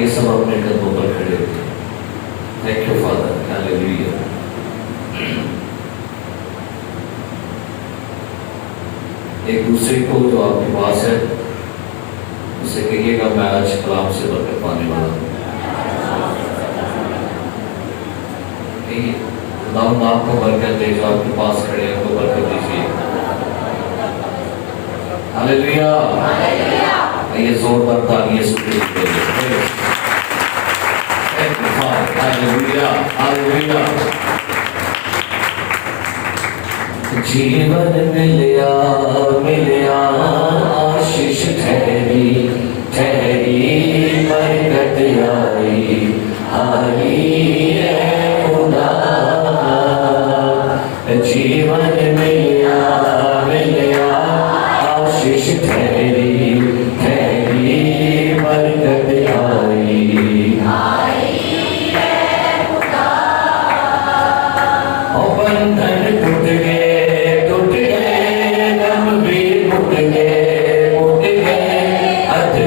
آئیے سب اپنے قدموں پر کھڑے ہوتے ہیں. Thank you father. ہاللیلویا. ایک دوسرے کو جو آپ کے پاس ہے اسے کہیے گا میں آج کلام سے برکت پانے والا ہوں. خداوند آپ کو برکت دے. جو آپ کے پاس کھڑے ہیں ان کو برکت دیجیے. ہاللیلویا. یہ زوردار تالیاں سنتے ہوئے ہاللیلویا ہاللیلویا. جیون ملیا ملیا آشیش ٹھہری ٹھہری برکت آئی آئی ہے خدا. جیون ملیا ملیا آشیش ٹھہری ٹھہری برکت آئی آئی ہے خدا. اور بندھن ٹوٹ گئے ٹوٹ گئے غم بھی ٹوٹ گئے ٹوٹ گئے.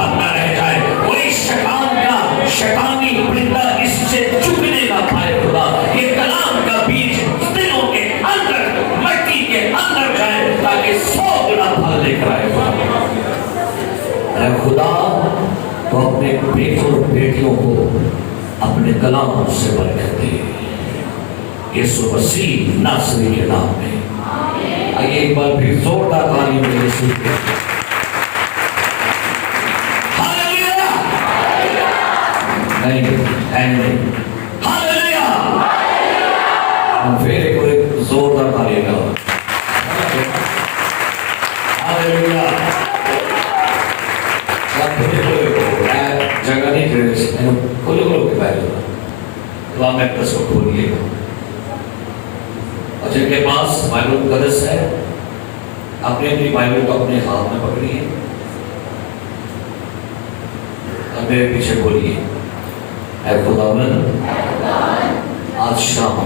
پر نہ رہ جائے، کوئی شیطانی پرندہ اس سے چگنے نہ پائے خدا، یہ کلام کا بیج دلوں کے اندر مٹی کے اندر جائے تاکہ 100 گنا پھل لے کر آئے اے خدا، تو اپنے بیٹوں اور بیٹیوں کو اپنے کلام سے برکت دے، یسوع مسیح ناصری کے نام میں۔ آئیے ایک بار پھر زوردار تعلیم میں یسوع کے ہاللویا، نہیں ہاللویا، ہم پھر ایک زوردار تعلیم کا ہاللویا۔ جگہ نہیں کھولے کے پہلے کلام ایکٹس کو کھولیے، اور جن کے پاس بائبل مقدس ہے اپنی اپنی بائبل کو اپنے ہاتھ میں پکڑیے اور میرے پیچھے بولیے، اے خداوند آج شام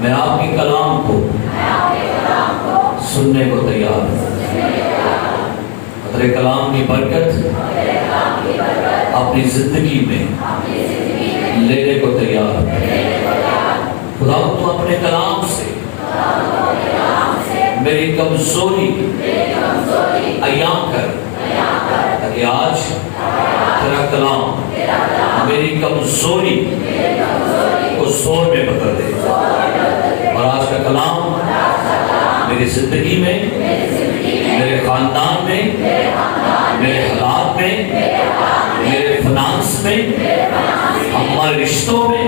میں آپ کے کلام کو سننے کو تیار ہوں، تیرے کلام کی برکت اپنی زندگی میں لینے کو تیار ہوں۔ خدا تو اپنے کلام سے میری کمزوری عیاں کر، تاکہ آج تیرا کلام میری کمزوری کو زور میں بدل دے، اور آج کا کلام میری زندگی میں، میرے خاندان میں، میرے حالات میں، میرے فنانس میں، ہمارے رشتوں میں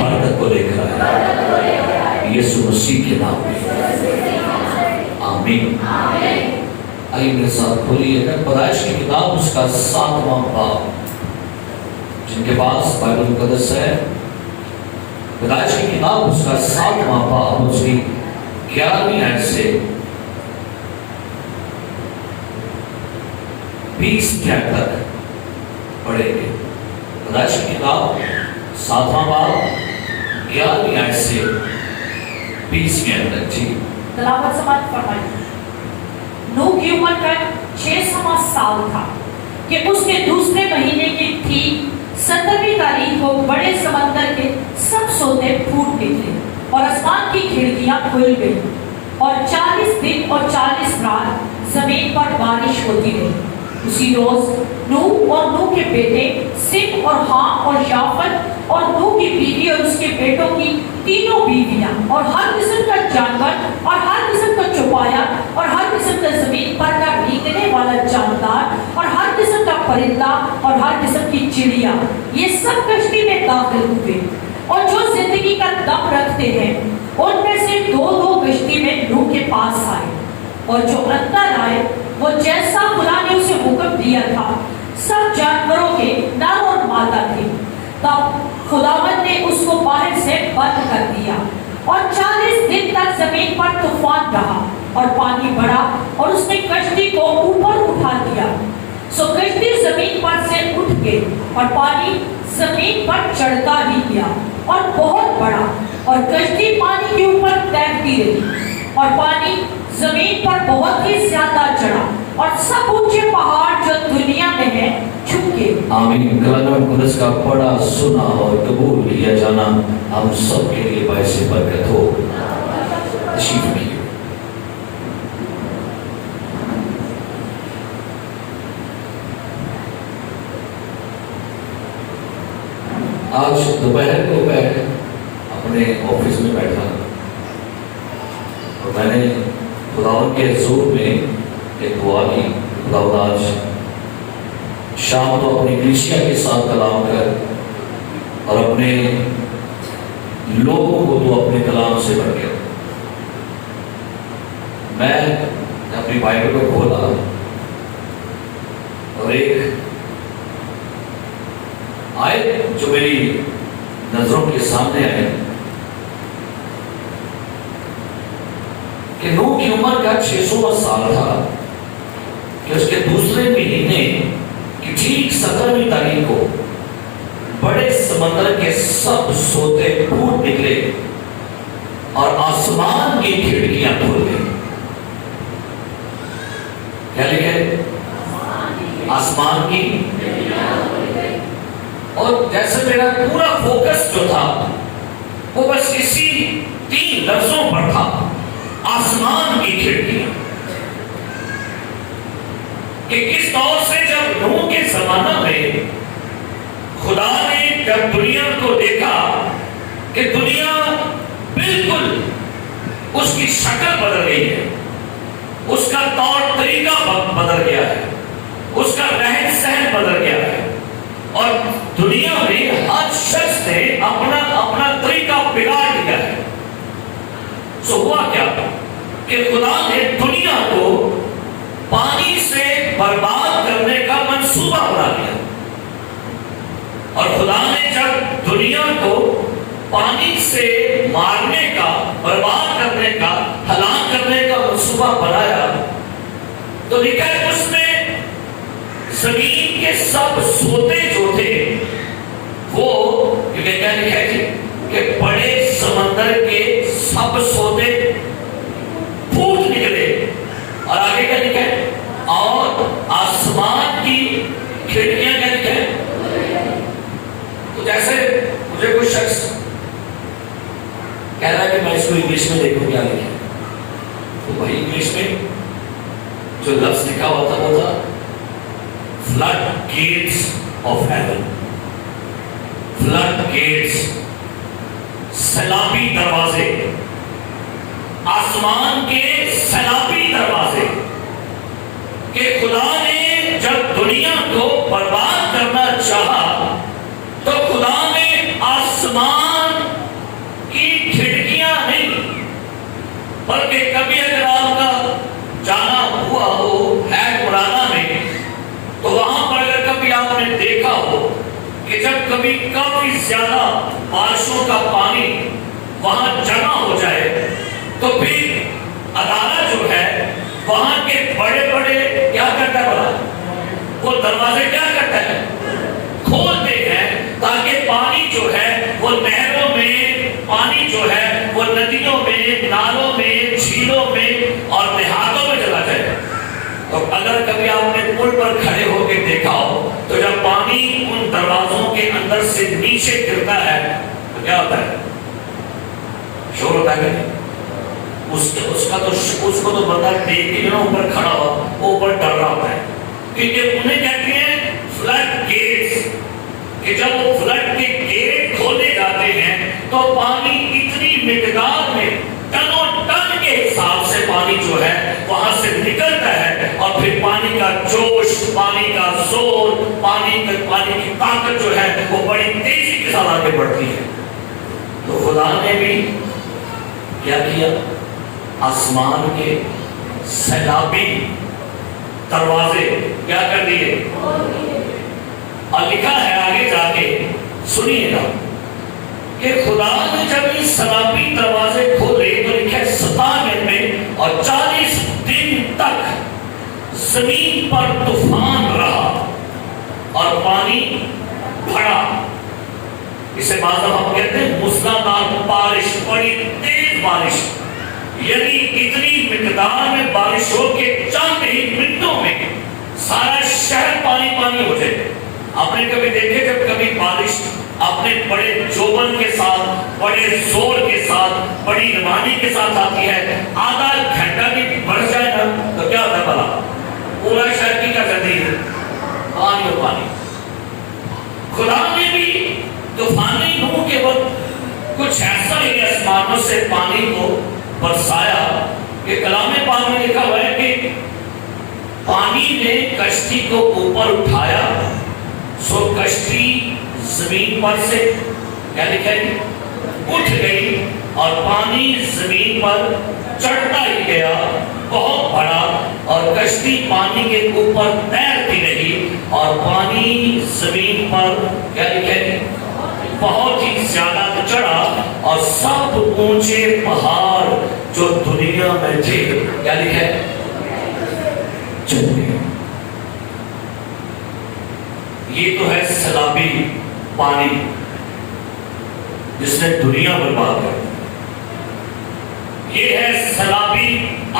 برکت کو لے کر آئے، یسوع مسیح کے نام میں آمین۔ آئیے میرے ساتھ کھولیے گا پیدائش کی کتاب، اس کا 7واں باب، جن کے پاس بائبل مقدس ہے پیدائش کی کتاب، اس کا 7واں باب، اس کی 11ویں آیت سے 20 تک پڑھیں گے۔ پیدائش کی کتاب 7واں باب 11ویں آیت سے 20ویں تک۔ جی تلاوت سماعت فرمائیے۔ نوح کی عمر کا 6واں سال تھا کہ اس کے دوسرے مہینے کی تھی 17ویں تاریخ کو بڑے سمندر کے سب سوتے پھوٹ نکلے اور آسمان کی کھڑکیاں کھل گئی، اور 40 دن اور 40 رات زمین پر بارش ہوتی رہی۔ اسی روز نوح اور نوح کے بیٹے سم اور حام اور یافت اور نوح کی بیوی اور اس کے بیٹوں کی تینوں بیویاں اور ہر قسم کا جانور اور ہر قسم کا چوپایا اور ہر قسم کا زمین پر کا رینگنے والا جاندار اور ہر قسم کا پرندہ اور ہر قسم کی چڑیا، یہ سب کشتی میں داخل ہوئے، اور جو زندگی کا دم رکھتے ہیں ان میں سے 2 کشتی میں نوح کے پاس آئے، اور جو اندر آئے وہ جیسا خدا نے اسے حکم دیا تھا، سب جانوروں کے نر اور مادہ تھے۔ تب خداوند نے اس کو باہر سے بند کر دیا، اور 40 دن تک زمین پر طوفان رہا، اور پانی بڑھا اور اس نے کشتی کو اوپر اٹھا دیا، سو کشتی زمین پر سے اٹھ گئی، اور پانی زمین پر چڑھتا ہی گیا اور بہت بڑا، اور کشتی پانی کے اوپر تیرتی رہی، اور پانی زمین پر بہت ہی زیادہ چڑھا، اور سب اونچے پہاڑ جو دنیا میں ہیں جھک گئے۔ آمین۔ کلام مقدس کا پڑھا، سنا اور قبول کیا جانا ہم سب کے لیے باعث برکت ہو۔ تشریف رکھیے۔ آج دوپہر کو میں اپنے آفس میں بیٹھا اور میں نے خداوند کے حضور میں ایک دعا کی، خداوند آج شام کو اپنی کلیسیا کے ساتھ کلام کر، اور اپنے لوگوں کو تو اپنے کلام سے بھر کے۔ میں اپنی بائبل کو کھولا اور ایک آیت جو میری نظروں کے سامنے آئی کہ نوح کی عمر کا 600واں سال تھا کہ اس کے دوسرے مہینے کی ٹھیک 17ویں تاریخ کو بڑے سمندر کے سب سوتے پھوٹ نکلے اور آسمان کی کھڑکیاں کھل گئی۔ کیا لکھے؟ آسمان کی. اور جیسے میرا پورا فوکس جو تھا وہ بس اسی 3 لفظوں پر تھا, آسمان کی کھڑکیاں. کہ کس طور سے جب نوح کے زمانہ میں خدا نے جب دنیا کو دیکھا کہ دنیا بالکل اس کی شکل بدل گئی ہے, اس کا طور طریقہ بدل گیا ہے, اس کا رہن سہن بدل گیا ہے, اور دنیا میں ہر شخص نے اپنا اپنا طریقہ بگاڑ دیا ہے. سو ہوا کیا کہ خدا نے دنیا کو پانی سے برباد کرنے کا منصوبہ بنا لیا. اور خدا نے جب دنیا کو پانی سے مارنے کا, برباد کرنے کا, ہلاک کرنے کا منصوبہ بنایا تو لکھا ہے اس میں زمین کے سب سوتے جو تھے وہ, کیونکہ کیا لکھا ہے جی کہ بڑے سمندر کے سب سوتے پھوٹ نکلے. اور آگے کیا لکھا ہے, اور آسمان کی کھڑکیاں کیا لکھا ہے. تو جیسے مجھے کوئی شخص کہہ رہا ہے کہ میں اس کو انگلش میں دیکھوں کیا لکھا ہے, تو بھائی انگلش میں جو لفظ لکھا ہوا تھا وہ تھا flood gates of heaven. Flood gates, سیلابی دروازے, آسمان کے سیلابی دروازے. کہ خدا نے جب دنیا کو برباد کرنا چاہا تو خدا نے آسمان کی کھڑکیاں نہیں, بلکہ کبھی اگر آپ کا جانا ہوا ہو ہے قرآن میں تو وہاں پر اگر کبھی آپ نے دیکھا ہو کہ جب کبھی کافی زیادہ بارشوں کا پانی وہاں جمع ہو جائے تو پھر ادارہ جو ہے وہاں کے بڑے بڑے کیا کرتا ہے بڑا, وہ دروازے کیا کرتا ہے, کھولتے ہیں تاکہ پانی جو ہے وہ نہروں میں, پانی جو ہے وہ ندیوں میں, نالوں میں, جھیلوں میں اور دیہاتوں میں چلا جائے. تو اگر کبھی آپ نے پل پر کھڑے ہو کے دیکھا ہو تو جب پانی ان دروازوں کے اندر سے نیچے گرتا ہے تو کیا ہوتا ہے, شور ہوتا ہے کہ اس کو تو بندہ دیکھ کے نا اوپر کھڑا ہو, وہ اوپر ڈر رہا ہوتا ہے, کیونکہ انہیں کہتے ہیں فلڈ گیٹس. کہ جب وہ فلڈ کے گیٹ کھولے جاتے ہیں تو پانی اتنی مقدار میں ٹنوں ٹن کے حساب سے پانی جو ہے وہاں سے نکلتا ہے, اور پھر پانی کا جوش, پانی کا زور, پانی کی طاقت جو ہے وہ بڑی تیزی کے ساتھ آگے بڑھتی ہے. تو خدا نے بھی کیا کیا, آسمان کے سیلابی دروازے کیا کر دیے. اور لکھا ہے آگے جا کے, سنیے گا کہ خدا نے جب یہ سیلابی دروازے کھولے تو لکھا ہے 97 میں اور 40 دن تک زمین پر طوفان رہا اور پانی بڑھا. اسے بعض ہم کہتے ہیں موسلادھار بارش, بڑی تیز بارش, یعنی اتنی مقدار میں بارش ہو کہ چند ہی منٹوں میں سارا شہر پانی پانی ہو جائے. آپ نے کبھی دیکھے جب کبھی بارش اپنے بڑے جوبن کے ساتھ, بڑے زور کے ساتھ, بڑی روانی کے ساتھ آتی ہے, آدھا گھنٹہ بھی برس جائے نا تو کیا ہوتا ہے بھلا, پورا شہر کی کیا کرتی ہے, پانی اور پانی. خدا نے بھی طوفانی نوح کے وقت کچھ ایسا ہی آسمانوں سے پانی کو برسایا کہ کلام پاک میں لکھا ہوا ہے کہ پانی نے کشتی کو اوپر اٹھایا, سو کشتی زمین پر سے کیا لکھا ہے اٹھ گئی, اور پانی زمین پر چڑھتا ہی گیا, بہت بڑا, اور کشتی پانی کے اوپر تیرتی رہی, اور پانی زمین پر کیا لکھا ہے بہت ہی زیادہ چڑھا, اور سب اونچے پہاڑ جو دنیا میں تھے کیا لکھا ہے چل گئے. یہ تو ہے سیلابی پانی جس نے دنیا برباد کر دی. یہ ہے سیلابی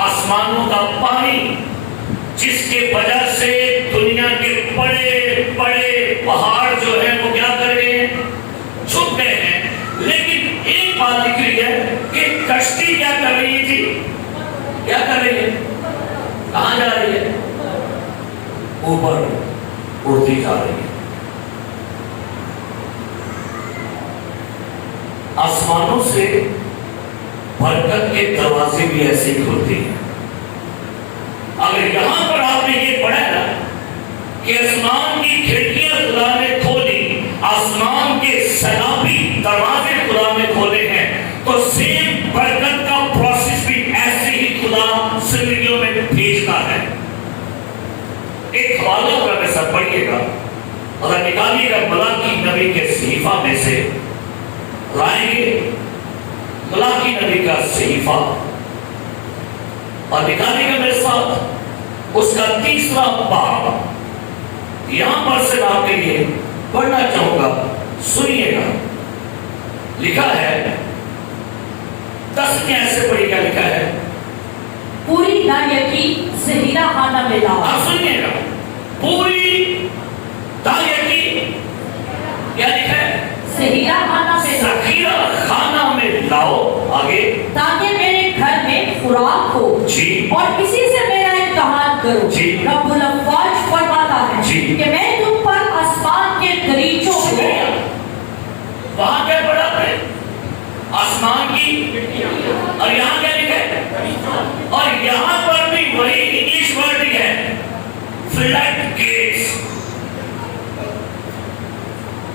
آسمانوں کا پانی جس کے وجہ سے دنیا کے بڑے اوپر اڑتی جا رہی ہے. آسمانوں سے برکت کے دروازے بھی ایسے کھلتے ہیں. اگر یہاں پر آپ نے یہ پڑھا نا کہ آسمان کی کھڑکیاں خدا نے کھولی, آسمان کے سیلابی دروازے خدا نے کھولے ہیں, تو سیم برکت کا پروسیس بھی ایسے ہی خدا زندگیوں میں بھیجتا ہے. ایک حوالہ اگر میں سب پڑھیے گا, اگر نکالیے گا ملاکی نبی کے صحیفہ میں سے, لائیں گے ملاکی نبی کا صحیفہ اور نکالیے گا میرے ساتھ اس کا 3 باب. یہاں پر سے میں آپ کے لیے پڑھنا چاہوں گا, سنیے گا. لکھا ہے 10 میں ایسے پڑھی, کیا لکھا ہے؟ پوری دایکی زہیرہ خانہ میں لاؤ. آپ سنیے گا, پوری دایکی کیا لکھا ہے؟ زہیرہ خانہ میں لاؤ. ذخیرہ خانہ میں لاؤ. آگے, تاکہ میرے گھر میں خوراک ہو جی, اور کسی سے میرا امتحان کرو. جی. رب الافواج فرماتا ہے جی. کہ میں تم پر آسمان کے دریچوں کو. وہاں کیا پڑھا ہے؟ آسمان کی, اور یہاں کیا لکھا ہے؟ اور یہاں پر بھی وہی انگلش ورڈ ہے, فلڈ گیٹس.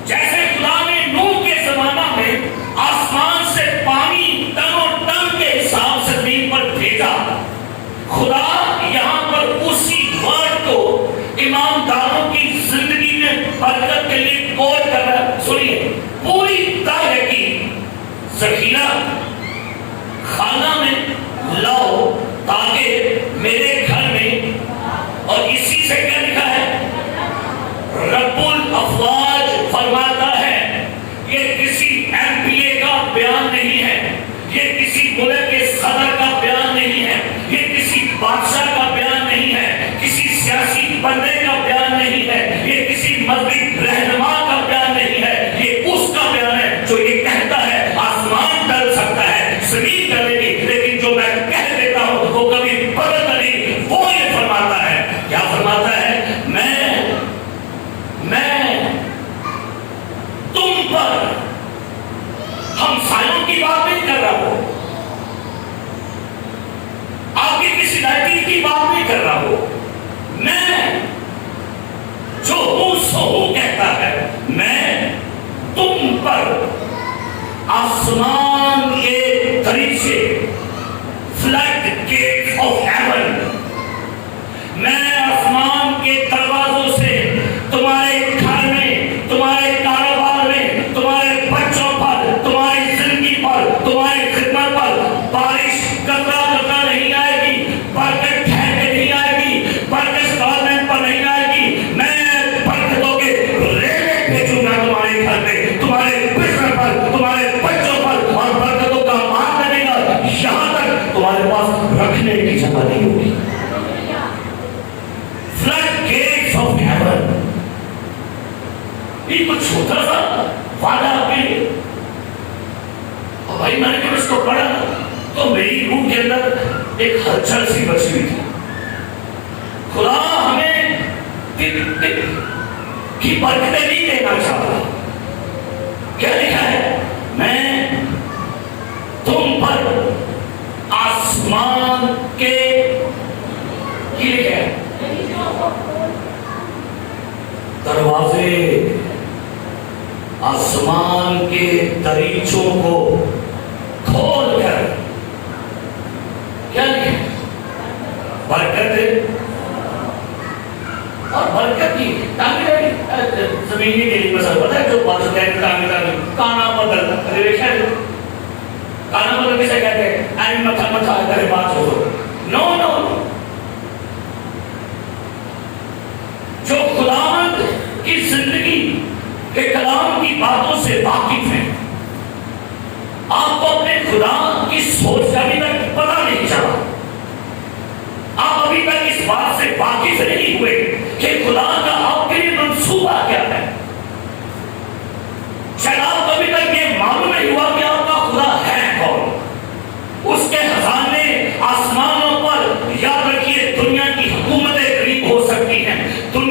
جیسے خدا نے نوح کے زمانہ میں آسمان سے پانی ٹن و ٹن کے حساب سے زمین پر بھیجا, خدا یہاں پر اسی ورڈ کو ایمانداروں کی زندگی میں برکت کے لیے کوڈ کر رہا ہے. سنیے, پوری دایکی ذخیرہ خانہ میں لاؤ تاکہ میرے گھر میں, اور اسی سے کیا لکھا ہے؟ رب الافواج فرماتا ہے. یہ کسی ایم پی اے کا بیان نہیں ہے, یہ کسی ملک کے صدر کا بیان نہیں ہے, یہ کسی بادشاہ کا بیان نہیں ہے, کسی سیاسی بندے کا بیان نہیں ہے, یہ کسی مذہبی رہنما کا بیان نہیں ہے. یہ اس کا بیان ہے جو یہ کہتا ہے آسمان ڈل سکتا ہے, زمین ڈلے گی, لیکن جو میں کہہ دیتا ہوں وہ کبھی بدلتا نہیں. وہ یہ فرماتا ہے, کیا فرماتا ہے؟ میں تم پر ہمسایوں کی بات نہیں کر رہا ہوں, آپ کی کسی لڑکی کی بات نہیں کر رہا ہوں. میں جو ہوں سو ہوں کہتا ہے, میں تم پر آسمان کے دریچے, فلڈ گیٹس آف ہیون, میں آسمان کے دروازوں سے تمہارے گھر میں, تمہارے کاروبار میں, تمہارے بچوں پر, تمہاری زندگی پر, تمہاری خدمت پر بارش قطرہ قطرہ نہیں آئے گی, برکت ٹھہر کے نہیں آئے گی, برکت گورنمنٹ پر نہیں آئے گی. میں برکتوں کے ریلے بھیجوں گا تمہارے گھر میں, تمہارے بزنس پر, تمہارے بچوں پر, اور برکتوں کا مار لگے گا یہاں تک تمہارے پاس رکھنے کی جگہ نہیں ہوگی. فلڈ گیٹس آف ہیون, یہ کچھ چھوٹا سا وعدہ آپ کے لیے. اور بھائی میں نے جب اس کو پڑھا تو میری روح کے اندر ایک ہلچل سی بچی ہوئی تھی. خدا ہمیں کی برکتیں نہیں دینا چاہتا. کیا لکھا ہے؟ میں تم پر آسمان کے, کی لکھا ہے؟ دروازے, آسمان کے دریچوں کو کھول کر, کیا لکھا ہے؟ برکت. اور برکت کی زمینی میری مسئلہ پتہ ہے, جو بات کانا بدل کانا بدل کسے کہتے ہیں؟ این متھا متھا اگر بات ہو, نو نو, جو خداوند کی زندگی کے کلام کی باتوں سے واقف ہیں. آپ کو اپنے خدا کی سوچ کا ابھی تک پتہ نہیں چلا, آپ ابھی تک اس بات سے واقف نہیں ہوئے کہ خدا کا آپ کے لیے منصوبہ کیا ہے. شاید آپ کو ابھی تک یہ معلوم نہیں ہوا کہ آپ کا خدا ہے کون. اس کے خزانے آسمانوں پر, یاد رکھیے دنیا کی حکومتیں قریب ہو سکتی ہیں, دنیا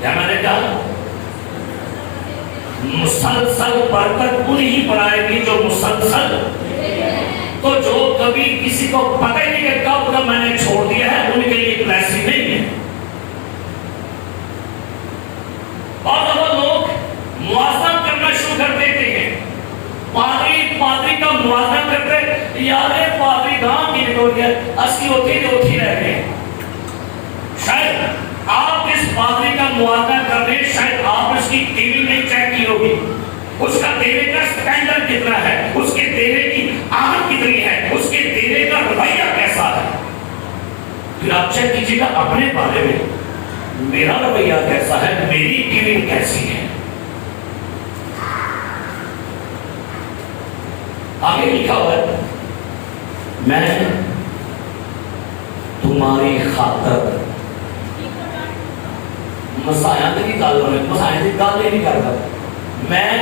کیا میں نے کہا؟ مسلسل برکت انہی پر آئے گی جو مسلسل، تو جو کبھی کسی کو پتہ ہی نہیں کہ کب کا میں نے چھوڑ دیا ہے ان کے لیے بلیسنگ نہیں ہے۔ اور اب لوگ موازنہ کرنا شروع کر دیتے ہیں، پادری کا موازنہ کرتے، یار پادری گاں کی نکل گیا، اسی ہوتی رہ گئے۔ شاید آپ اس پادری کا موازنہ کر رہے، شاید آپ اس کی ٹی وی نہیں چیک کی ہوگی، اس کا دینے کا سٹینڈرڈ کتنا ہے، اس کے دینے کی آمد کتنی ہے، اس کے دینے کا رویہ کیسا ہے۔ پھر آپ چیک کیجیے گا اپنے بارے میں، میرا رویہ کیسا ہے، میری گیونگ کیسی ہے۔ آگے لکھا ہوا ہے، میں تمہاری خاطر مسائل کی گل ہونے، مسائل کی گل یہ نہیں کرتا، میں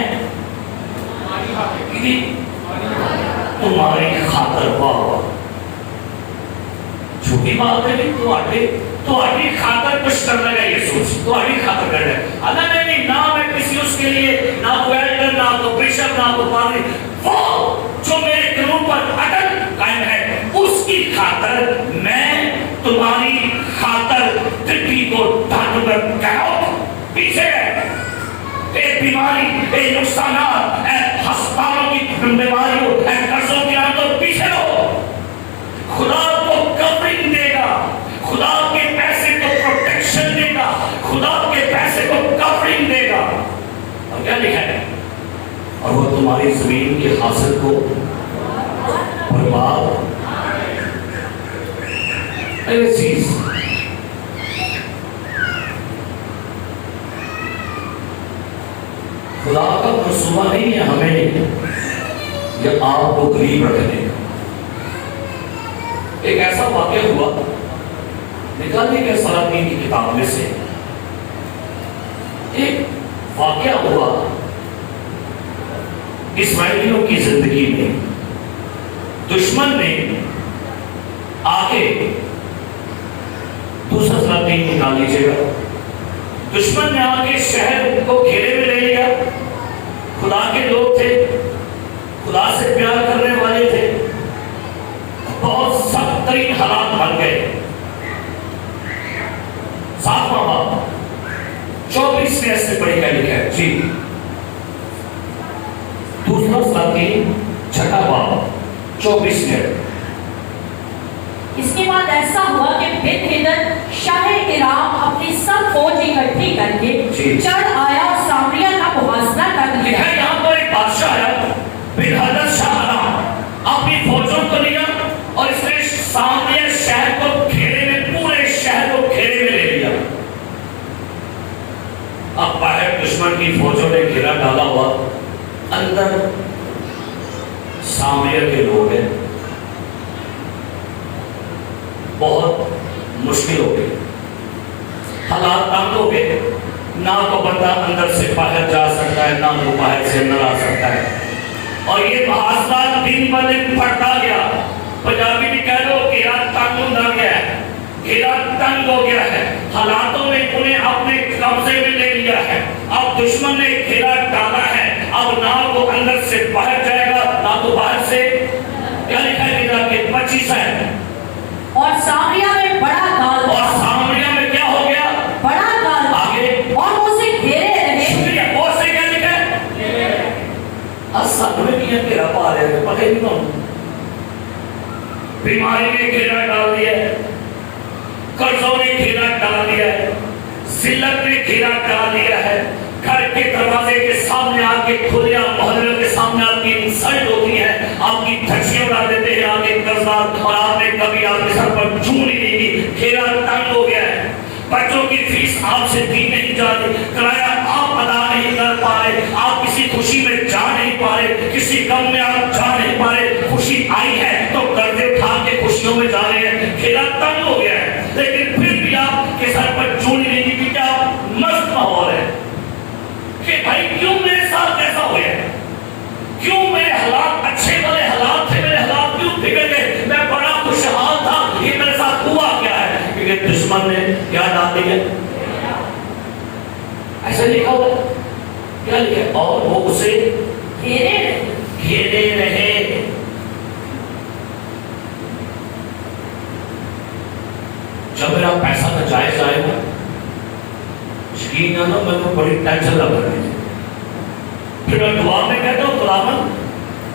تمہاری خاطر واہ، چھوٹی بات ہے کہ تمہاری خاطر کچھ کرنے کا یہ سوچ، تمہاری خاطر کرنا ہے۔ اگر نہیں نہ میں کسی اس کے لیے نہ تو ایلڈر نہ تو بشپ نہ تو پادری، وہ جو میرے قانون پر اٹل قائم ہے اس کی خاطر میں تمہاری خاطر دلی کو ڈھانپ کر کہو پیچھے اے بیماری، اے نقصانات، اے ہسپتالوں کی بیماریوں، اے قرضوں کی آمدوں پیچھے ہو۔ خدا کو کورنگ دے گا، خدا کے پیسے کو پروٹیکشن دے گا، خدا کے پیسے کو کورنگ دے گا۔ اور کیا لکھا ہے؟ اور وہ تمہاری زمین کے حاصل کو برباد چیز خدا کا منصوبہ نہیں ہے ہمیں یا آپ کو غریب رکھنے کا۔ ایک ایسا واقعہ ہوا، نکالنے کے سلاطین کی کتاب میں سے ایک واقعہ ہوا اسرائیلیوں کی زندگی میں۔ دشمن نے آگے دوسرا سلاطین نکال لیجیے گا، دشمن نے آگے شہر کو گھیرے میں لے لیا۔ خدا کے لوگ تھے، خدا سے پیار کرنے والے تھے، بہت سخت ترین حالات بن گئے۔ 7واں باب 24 سے پڑھی کا لکھا ہے جی، دوسرا سلاطین 6واں باب 24۔ اس کے بعد ایسا ہوا کہ بن ہدد شاہ ارام اپنی سب فوج اکٹھی کر کے چڑھ آیا اور سامریہ کا محاصرہ کر لیا۔ یہاں پر ایک بادشاہ ہے، بن ہدد شاہ ارام اپنی فوجوں کو لیا اور اس نے سامریہ شہر کو گھیرے میں، پورے شہر کو گھیرے میں لے لیا۔ اب باہر دشمن کی فوجوں نے گھیرا ڈالا ہوا، اندر سامریہ کے لوگ ہیں، بہت مشکل ہو گئی، حالات تنگ ہو گئے، نہ تو بندہ اندر سے باہر جا سکتا ہے، نہ تو باہر سے اندر آ سکتا ہے، اور یہ محاصرہ دن بہ دن بڑھتا گیا۔ پنجابی بھی کہہ لو کہ یار تنگ ہوتا گیا ہے، گھیرا تنگ ہو گیا ہے، حالاتوں نے انہیں اپنے قبضے میں لے لیا ہے۔ اب دشمن نے گھیرا ڈالا ہے، اب نہ وہ اندر سے باہر جائے گا نہ تو باہر سے، کیا لکھا ہے کہ 25 ہے، اور سامریہ میں بڑا کال، اور سامریہ میں کیا ہو گیا؟ بڑا کال آگے اور وہ اسے گھیرے رہے۔ شکریہ، اور سے کیا لکھا ہے؟ اصل میں کیا گھیرا پا رہے ہیں، پتہ ہی نہیں کون، بیماری نے گھیرا ڈال دیا ہے، قرضوں نے گھیرا ڈال دیا ہے، ذلت نے گھیرا ڈال دیا ہے، گھر کے دروازے کے سامنے آ کے کھلیا، محلوں کے سامنے آپ کی انسلٹ ہوتی ہے، آپ کی دھچیاں اڑا دیتے ہیں آپ کے قرضدار، اور آپ نے کبھی آپ کے سر پر چون ہی نہیں کی، گھیرا تنگ ہو گیا ہے۔ بچوں کی فیس آپ سے دی نہیں جا رہی، کرایہ آپ ادا نہیں کر پا رہے، آپ کسی خوشی میں جا نہیں پا رہے، کسی غم میں آپ جا نہیں پا رہے، خوشی آئی ہے تو قرضے اٹھا کے خوشیوں میں جا رہے ہیں، گھیرا تنگ ہو گیا ہے، لیکن پھر بھی آپ کے سر پر چون ہی نہیں کی کیونکہ آپ مست ماحول ہے کہ بھائی کیوں میرے ساتھ ایسا ہوا ہے، کیوں میرے حالات اچھے والے حالات تھے، میرے حالات کیوں بگڑ گئے، میں بڑا خوشحال تھا، یہ میرے ساتھ ہوا کیا ہے؟ کیونکہ دشمن نے کیا ڈال دیا، ایسا لکھا ہوا ہے. کیا لکھا ہے؟ اور وہ اسے گھیرے رہے. جب میرا پیسہ ناجائز آئے گا یقین جانا میں کو بڑی ٹینشن لگ رہی ہے. پھر میں دعا میں کہتا ہوں خداوند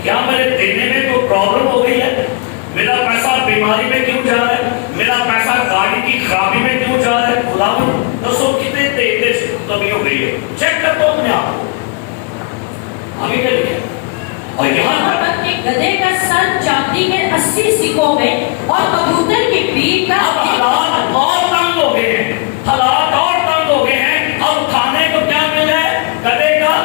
کیا میرے دینے میں کوئی پرابلم ہو گئی ہے؟ میرا پیسہ بیماری میں کیوں جا رہا ہے؟ میرا پیسہ گاڑی کی خرابی میں کیوں جا رہا ہے؟ خداوند دسو کتنے دینے سے کمی ہو گئی ہے. چیک کرتا ہوں اپنے آپ کو. آگے کیا لکھا ہے؟ اور یہاں تک کہ گدھے کا سر چاندی کے 80 سکوں میں اور کبوتر کی پیٹھ کا اب حالات اور تنگ ہو گئے ہیں. حالات اور تنگ ہو گئے ہیں. اب کھانے کو کیا ملا ہے؟ گدھے کا,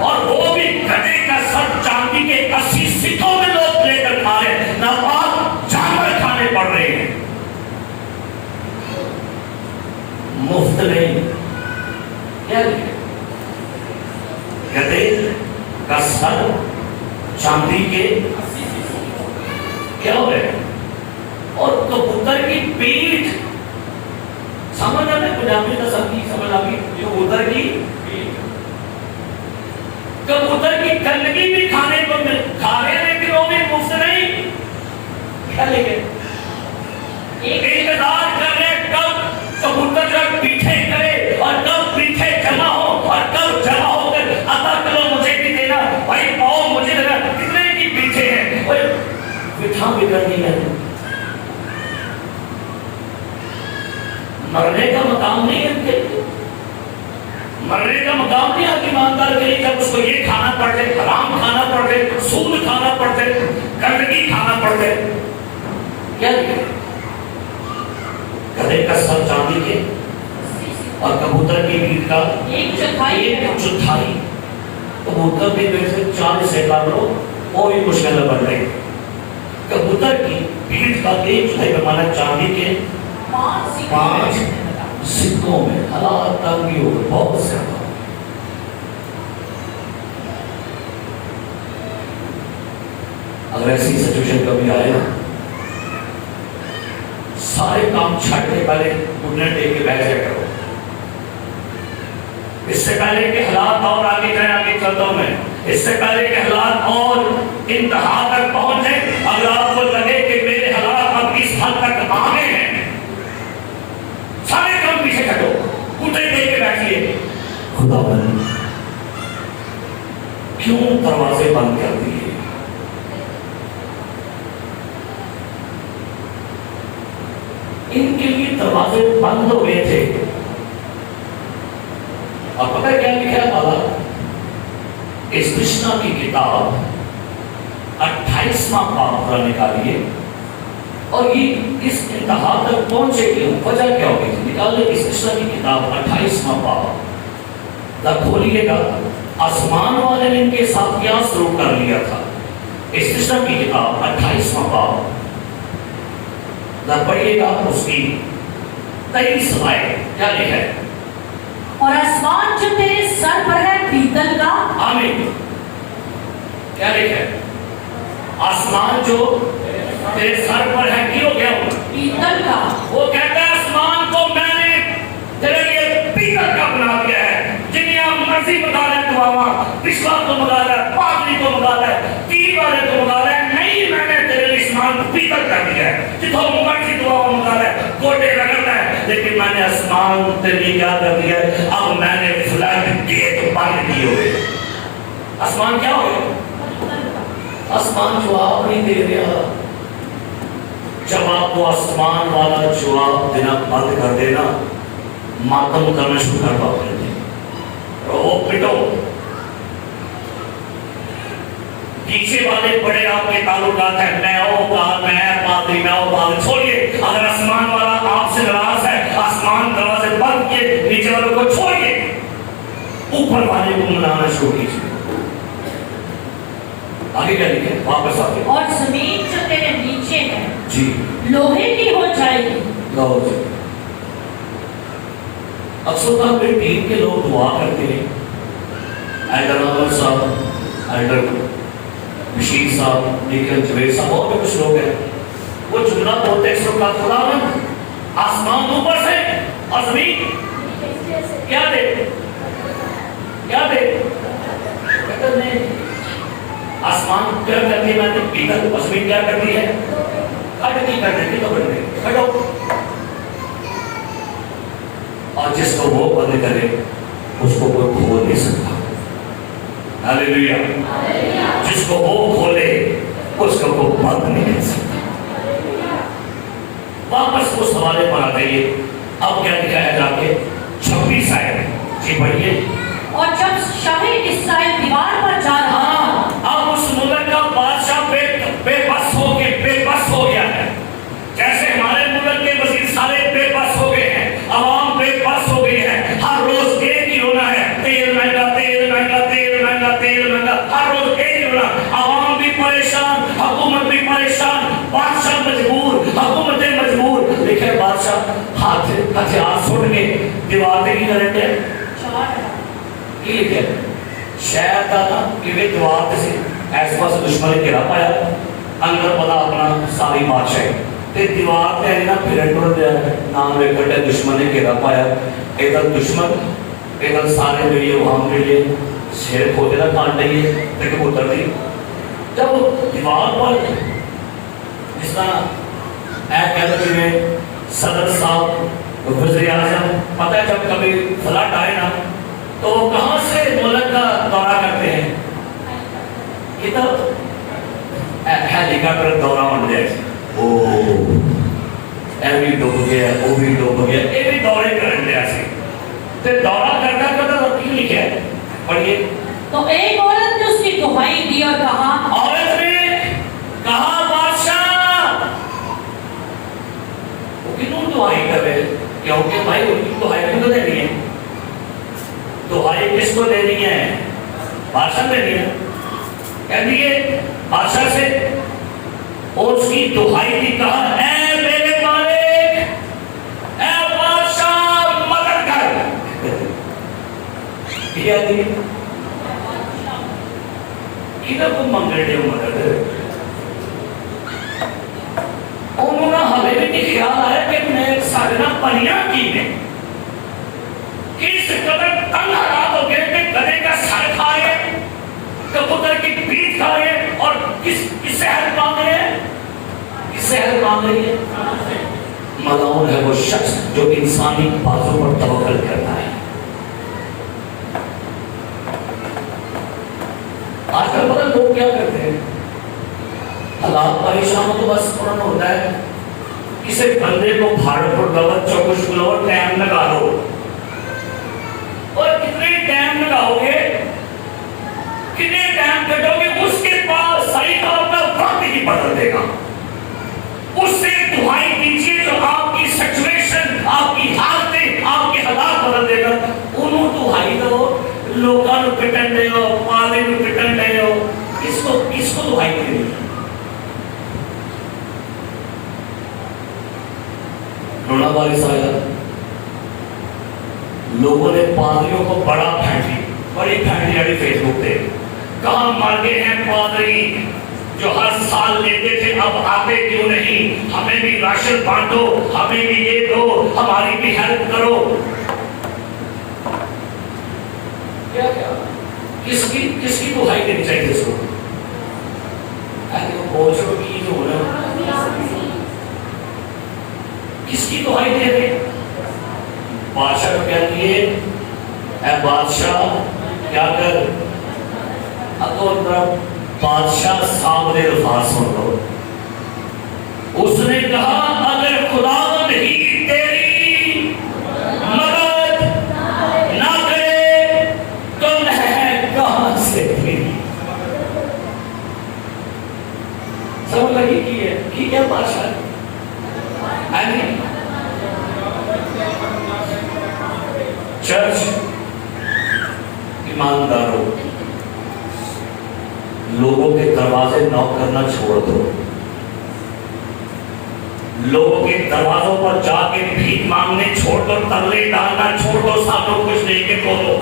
اور وہ بھی گدھے کا سر چاندی کے 80 سکوں میں لوگ لے کر کھا رہے ہیں. ناپاک جانور کھانے پڑ رہے ہیں. مفت نہیں. کیا گدھے کا سر چاندی کے کیا ہو رہے اور کبوتر کی پیٹھ. سمجھ آتے پنجابی کا سب کی سمجھ آ گئی. کبوتر کی کبوتر کی گندگی بھی کھانے کو کھا رہے ہیں لیکن وہ بھی مفت نہیں. کیا لے کے انتظار کر رہے کب کبوتر جب پیٹھے کرے اور کب پیٹھے جمع ہو اور کب جمع ہو کر عطا کرو مجھے بھی دینا بھائی پاؤ مجھے دینا. کتنے کی پیٹھے ہیں پٹھا بگڑنی ہے. مرنے کا مقام نہیں ہے. مرنے کا مقام نہیں ہے ایماندار کے لیے. جب اس کو یہ کھانا پڑ جائے, حرام کھانا پڑ جائے, سود کھانا پڑ جائے, گندگی کھانا پڑ جائے. کیا گدھے کا سر چاندی کے اور کبوتر کی پیٹھ کا 1/4. کبوتر کے پیٹ سے 4 حصے کر لو وہ بھی مشکل بن رہی. کبوتر کی پیٹھ کا 1/4 پیمانہ چاندی کے 5 سکوں میں. حالات تنگی ہو گئے بہت زیادہ. اگر ایسی سچویشن کبھی آئے نا سارے کام چھٹ کے پہلے گھٹنے ٹیک کے بیٹھ جائے کرو. اس سے پہلے کہ حالات اور آگے جائیں, آگے چلتا ہوں میں, اس سے پہلے کہ حالات اور انتہا تک پہنچے, اگر آپ کو لگے کہ میرے حالات اب اس حد تک آ گئے ہیں, سارے کام پیچھے ہٹو, گھٹنے ٹیک کے بیٹھیے. خداوند کیوں دروازے بند کر دیے؟ ان کے لیے دروازے بند ہو گئے تھے. اور پتہ کیا لکھا ہے بالا؟ استثنا کی کتاب 28واں باب پڑھنے کا لیے اور یہ اس انتہا تک پہنچے کیوں, وجہ کیا ہوگی؟ نکال لیں استثنا کی کتاب 28واں باب. کھولیے گا. آسمان والے نے ان کے ساتھ کیا سلوک کر لیا تھا. استثنا کی کتاب 28واں باب پڑھیے گا. اس کی 23 آیت کیا لکھا ہے؟ اور آسمان جو تیرے سر پر ہے پیتل کا. آمین. کیا لکھا ہے؟ آسمان جو تیرے سر پر ہے کی ہو گیا پیتل کا. وہ کہتا ہے آسمان کو میں نے تیرے لیے پیتل کا بنا دیا ہے. جنیا مرضی بتا رہے دعا پچھلا تو مگا رہا ہے, پادری کو مگا رہا ہے, تیر والے کو مگا رہا ہے. نہیں, میں نے تیرے لیے آسمان کو پیتل کر دیا ہے. جتوں مرضی دعا مگا رہا ہے, گوٹے رگڑ رہا ہے, لیکن میں نے آسمان تیرے لیے کیا کر دیا ہے؟ اب میں نے فلڈ گیٹ بند کیے ہوئے. آسمان کیا ہو گیا؟ آسمان جواب نہیں دے رہا. جب آپ کو آسمان والا جواب دینا بند کر دینا, ماتم کرنا شروع کر پاؤ گے. رو پٹو. پیچھے والے بڑے آپ کے تعلقات ہیں, میں ہوگا, میں پادری, میں ہوگا. چھوڑیے. اگر آسمان والا آپ سے ناراض ہے, آسمان دروازے بند کیے, نیچے والوں کو چھوڑیے, اوپر والے کو منانا شروع کیجیے. آگے کیا لکھے؟ واپس آگے. اور زمین جو تیرے نیچے ہے جی لوہے کی ہو جائے گی. اکثر طور پہ ٹیم کے لوگ دعا کرتے ہیں. ایڈر عمر صاحب, ایڈر بشیر صاحب, ڈیکن جوید صاحب اور بھی کچھ لوگ ہیں, وہ جملہ بولتے ہیں اس وقت خداوند آسمان اوپر سے اور زمین کیا دے کیا دے؟ کہتا نہیں، آسمان کیا کرتی ہے؟ میں نے پیتل زمین کیا کرتی ہے؟ کٹ کی کر دیتی تو بن گئی، کٹو۔ اور جس کو وہ بند کرے اس کو کوئی کھول نہیں سکتا۔ ہاللیلویا۔ جس کو وہ کھولے اس کو کوئی بند نہیں کر سکتا۔ واپس اس حوالے پر آ گئیے، اب کیا دکھایا جا کے 26 آیت جی پڑھیے۔ اور جب شاہ اسرائیل دیوار پر جا رہا، اب اس ملک کا بادشاہ بے بس ہو گیا ہے، جیسے ہمارے ملک کے وزیر سارے بے بس ہو گئے ہیں، عوام بے بس ہو گئی ہے، ہر روز ایک ہی ہونا ہے، تیل مہنگا، تیل مہنگا، تیل مہنگا، تیل مہنگا، ہر روز ایک ہی ہونا، عوام بھی پریشان، حکومت بھی پریشان، بادشاہ مجبور، حکومتیں مجبور، لیکن بادشاہ ہتھیار چھوڑ کے دیوار پہ کی کریں گے؟ یہ لکھے شاید آنا کہ وہ دیوار سے ایسے پاس دشمن نے گھیرا پایا، اندر پتا اپنا ساری بادشاہ تے دیوار پہ ہے نا پھر ٹر دیا ہے، نام لے کر دشمن نے گھیرا پایا، ادھر دشمن ادھر سارے جو یہ وہاں کے لیے شیر کھوتے نہ کاٹ لیے تے کبوتر دی۔ جب دیوار پر جس طرح اے کہتے ہیں صدر صاحب وزیر اعظم، پتہ ہے جب کبھی فلٹ آئے نا تو وہ کہاں سے ملک کا دورہ کرتے ہیں؟ کتاب ہیلی کاپٹر دورہ ہو جائے، اے بھی ڈوب گیا، وہ بھی ڈوب گیا، یہ بھی دورے کرنے ایسے تے دورہ کرتا کرتا کیوں لکھا ہے؟ پڑھیے۔ تو ایک عورت نے اس کی دہائی دی اور کہا، عورت نے کہا بادشاہ، وہ کتوں دہائی کر رہے؟ کیونکہ بھائی ان کی دہائی کیوں دینی ہے؟ دہائی کس کو دینی ہے؟ بادشاہ دینی ہے۔ کہتی ہے بادشاہ سے، اور اس کی دہائی دی، کہا اے میرے مالک، اے بادشاہ مدد کر۔ کیا دی؟ کدھر کو منگل دے مدد؟ انہوں نے ہمیں بھی نہیں خیال آیا کہ میں سارنا پنیاں کی میں کس قدر تنگ حالات ہو گئے کہ گدھے کا سر کھائے، کبوتر کی پیٹھ کھائے، اور کس سے ہیلپ مانگ رہے ہیں؟ کس سے ہیلپ مانگ رہی ہے؟ ملعون ہے وہ شخص جو انسانی باتوں پر توکل کرتا ہے۔ آج کل پتہ لوگ کیا کرتے ہیں؟ حالات پریشان ہو تو بس فوراً ہوتا ہے کسی بندے کو بھاڑ پر لگت چوکش کلو ٹائم لگا دو، اور کتنے ٹائم لگاؤ گے، کتنے ٹائم کٹو گے، اس کے پاس صحیح طور پر وقت ہی بدل دے گا۔ اس سے دعائی دیجیے جو آپ کی سچویشن، آپ کی حالتیں، آپ کے حالات بدل دے گا۔ انہوں دعائی دو، لوگوں کو پٹن دے ہو، پالے کو پٹن دے ہو، کس کو دعائی دے گی؟ رونا والی سایہ لوگوں نے پادریوں کو بڑی پھینٹی اڑی فیس بک پہ، کہاں مر گئے ہیں پادری جو ہر سال لیتے تھے، اب آتے کیوں نہیں؟ ہمیں بھی راشن بانٹو، ہمیں بھی یہ دو، ہماری بھی ہیلپ کرو۔ کیا کس کی دہائی دینی چاہیے اس کو؟ بوجھو کی جو ہو رہا کس کی دہائی دے رہے؟ بادشاہ کو کہتی ہے اے بادشاہ کیا کر؟ بادشاہ سامنے الفاظ سن لو۔ اس نے کہا اگر خدا نہیں تیری مدد نہ کرے تو میں کہاں سے تھی؟ سمجھ لگی کی کیا بادشاہ چرچ ایمانداروں، لوگوں کے دروازے نوک کرنا چھوڑ دو، لوگوں کے دروازوں پر جا کے بھیک مانگنے چھوڑ دو، ترلے ڈالنا چھوڑ دو، ساتھوں کچھ نہیں کے بولو۔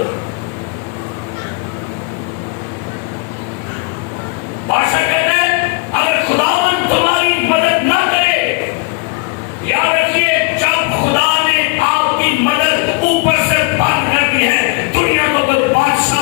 بادشاہ کہتے ہیں اگر خداوند تمہاری مدد نہ کرے، یاد رکھیے جب خدا نے آپ کی مدد اوپر سے بند کر دی ہے، دنیا کو کوئی بادشاہ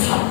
7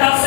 10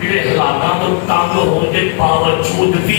ਜਿਹੜੇ ਹਾਲਾਤਾਂ ਤੋਂ ਤੰਗ ਹੋਣ ਦੇ ਬਾਵਜੂਦ ਵੀ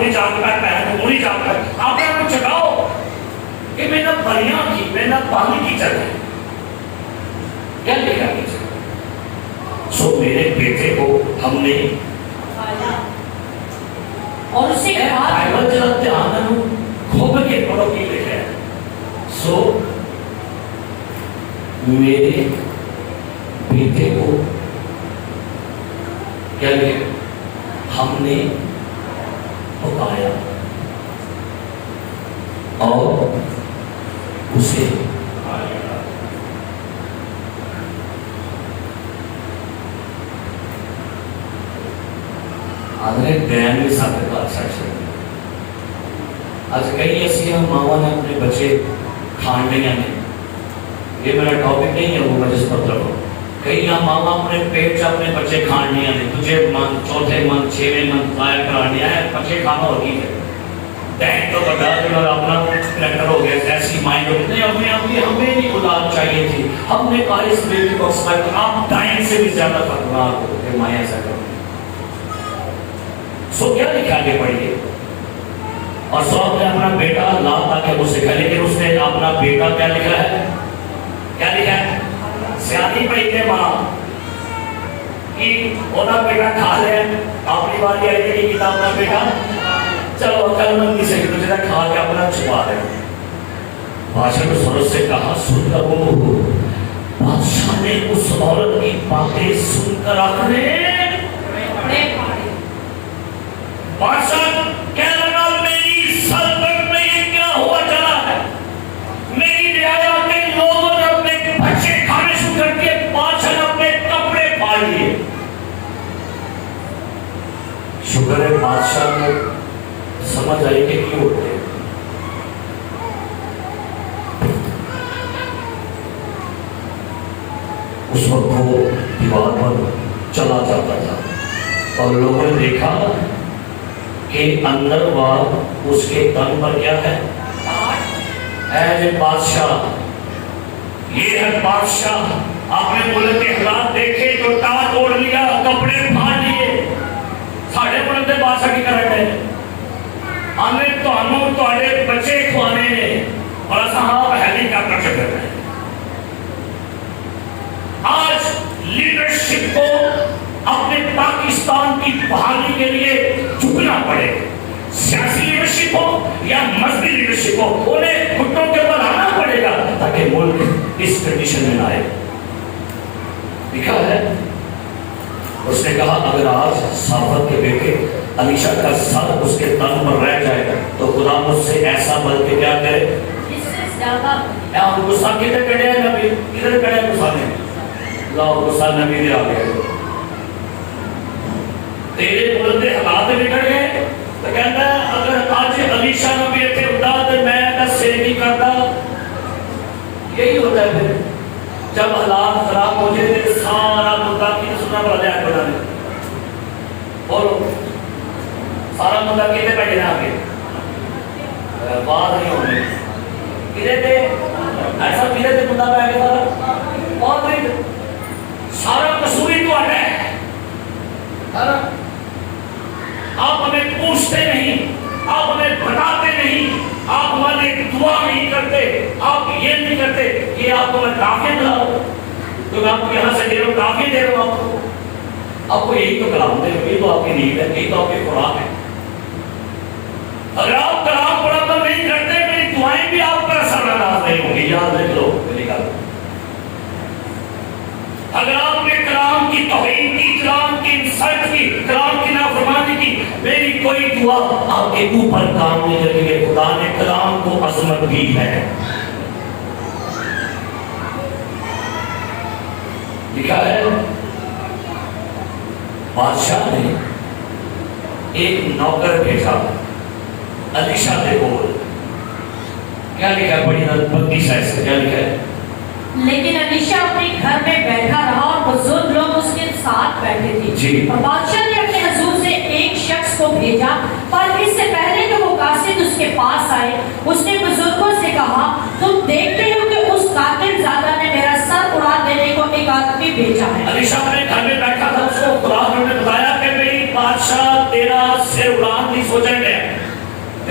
نہیں جانتا ہے بہن وہ نہیں جانتا ہے آپ نے چکاؤ کہ میں نہ پریاں کی میں نہ پانی کی جگہ کیا لکھا ہے سو میرے بیٹے کو ہم نے اور اسے کہا دھیان کھوب کے پڑھو کی لکھا ہے سو میرے بیٹے کو کیا لکھا ہم نے پکایا اور اسے آدھے بیان میں ساتھ کا اچھا آج کئی ایسی ہیں ماما نے اپنے بچے کھاننے ہیں یہ میرا ٹاپک نہیں ہے وہ میں جس پر رکھوں کئی یہاں ماما اپنے پیٹ سے اپنے بچے کھاننے ہیں تجھے من چوتھے من چھویں من ضائع کرانے ہیں بچے کھانا ہوتی ہے ڈینٹ تو بتا دیں اور اپنا کریکٹر ہو گیا ایسی مائنڈ ہو نہیں ہمیں نہیں اولاد چاہیے تھی ہم نے کہا اس بیٹی کو ایکسپیکٹ آپ ٹائم سے بھی زیادہ خطرناک ہو کہ مایا ایسا کرو سو کیا لکھا آگے پڑھیے اور سو نے اپنا بیٹا لا تاکہ وہ سکھا لیکن اس نے اپنا بیٹا کیا لکھا ہے کیا لکھا ہے سیانی پہی کے ماں کہ اونا بیٹا کھا لے اپنی باری آئی تھی کہ کتاب نا بیٹا چلو اکل مندی سے کہ تجھے کھا کے اپنا چھپا دے بادشاہ نے سورج سے کہا سن کر وہ بادشاہ نے اس عورت کی باتیں سن کر آخرے بادشاہ کہہ لگا میری سلطنت میں یہ کیا ہوا چلا ہے میری رعایا کے لوگوں نے اپنے بچے کھانے شروع کر دیے بادشاہ نے اپنے کپڑے پھاڑ لیے شکر ہے بادشاہ کو سمجھ آئی کہ کیوں ہوتے اس وقت وہ دیوار پر چلا جاتا تھا اور لوگوں نے دیکھا کہ اندر وار اس کے تن پر کیا ہے اے بادشاہ یہ ہے بادشاہ آپ نے ملک کے حالات دیکھے تو تاج اوڑھ لیا کپڑے پھاڑ لیے ساڑھے ملک کے بادشاہ کی کرٹ ہے ہمیں تو ہموں توڑے بچے کھوانے نے اور صاحب ہیلی کاپٹر سے کر رہے ہیں آج لیڈرشپ کو اپنے پاکستان کی بحالی کے لیے جھکنا پڑے سیاسی لیڈرشپ ہو یا مذہبی لیڈرشپ ہو انہیں گھٹنوں کے اوپر آنا پڑے گا تاکہ ملک اس کنڈیشن میں آئے لکھا ہے اس نے کہا اگر آج صافت کے بیٹے علیشہ کا سر اس کے تن پر رہ جائے تو خدا مجھ سے ایسا بل کے کیا کرے اس سے زیادہ غصہ کدھر کڑے ہیں نبی کدھر کڑے ہیں غصہ نے لاؤ غصہ نبی دے آگے تیرے ملک کے حالات بگڑ گئے تو کہتا ہے اگر آج علیشہ نبی رکھے اٹھا تو میں سے نہیں کرتا یہی ہوتا ہے پھر جب حالات خراب ہو جائے تو سارا مدعا کی سننا پڑا جائے بنانے بولو سارا مدعا کتنے پہ جانا آگے بات نہیں ہونے کدھے تھے ایسا کدھے تھے مدعا پہ آگے سارا بہت نہیں سارا قصوری تو آتا ہے آپ ہمیں پوچھتے نہیں آپ ہمیں بتاتے نہیں آپ ہمارے دعا نہیں کرتے آپ یہ نہیں کرتے کہ آپ کو میں کافی دلاؤ تو میں آپ کو یہاں سے دے رہا ہوں کافی دے رہا ہوں آپ کو یہی تو کلام دے یہ تو آپ کی نیند ہے یہی تو آپ کی خوراک ہے اگر آپ کلام برابر نہیں کرتے میری دعائیں بھی آپ پر اثر انداز نہیں ہوں گی یاد رکھ لو میری گل اگر آپ نے کلام کی توہین کی کلام کی انسلٹ کی کلام کی نافرمانی کی میری کوئی دعا آپ کے اوپر کام نہیں کرے گی خدا نے کلام کو عظمت دی ہے لکھا ہے بادشاہ نے ایک نوکر بھیجا علیشہ کے بول کیا لکھا ہے بڑی 32 آیت سے کیا لکھا ہے لیکن علیشہ اپنے گھر میں بیٹھا رہا اور بزرگ لوگ اس کے ساتھ بیٹھے تھے جی اور بادشاہ نے اپنے حضور سے ایک شخص کو بھیجا پر اس سے پہلے کہ وہ قاصد اس کے پاس آئے اس نے بزرگوں سے کہا تم دیکھتے ہو کہ اس قاتل زادہ نے میرا سر اڑا دینے کو ایک آدمی بھیجا ہے علیشہ اپنے گھر میں بیٹھا تھا اس کو خدا نے بتایا کہ میری بادشاہ تیرا سر اڑان نہیں سوچیں گے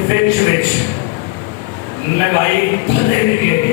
ਵਿੱਚ ਮਹਿੰਗਾਈ ਥੱਲੇ ਨਹੀਂ ਗਈ।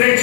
ਵਿੱਚ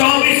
24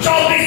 24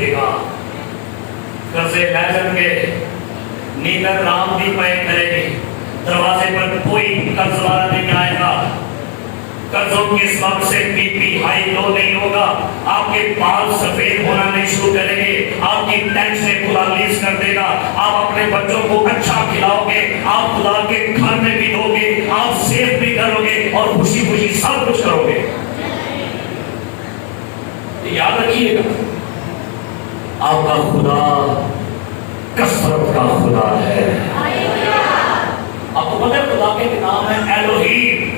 دے گا. قرضے لے جائیں گے, نیندر رام بھی پے کرے گی, دروازے پر کوئی قرض والا نہیں آئے گا. قرضوں کے سبب سے بی پی ہائی لو نہیں ہوگا, آپ کے بال سفید ہونا نہیں شروع کریں گے, آپ کی ٹینشنیں خدا ریلیز کر دے گا, آپ اپنے بچوں کو اچھا کھلاؤ گے, آپ خدا کے گھر میں بھی دو گے, آپ سیف بھی کرو گے اور خوشی خوشی سب کچھ کرو گے. یاد رکھیے گا, آپ کا خدا کثرت کا خدا ہے. آپ کو پتہ ہے خدا کے نام ہے ایلوہیم.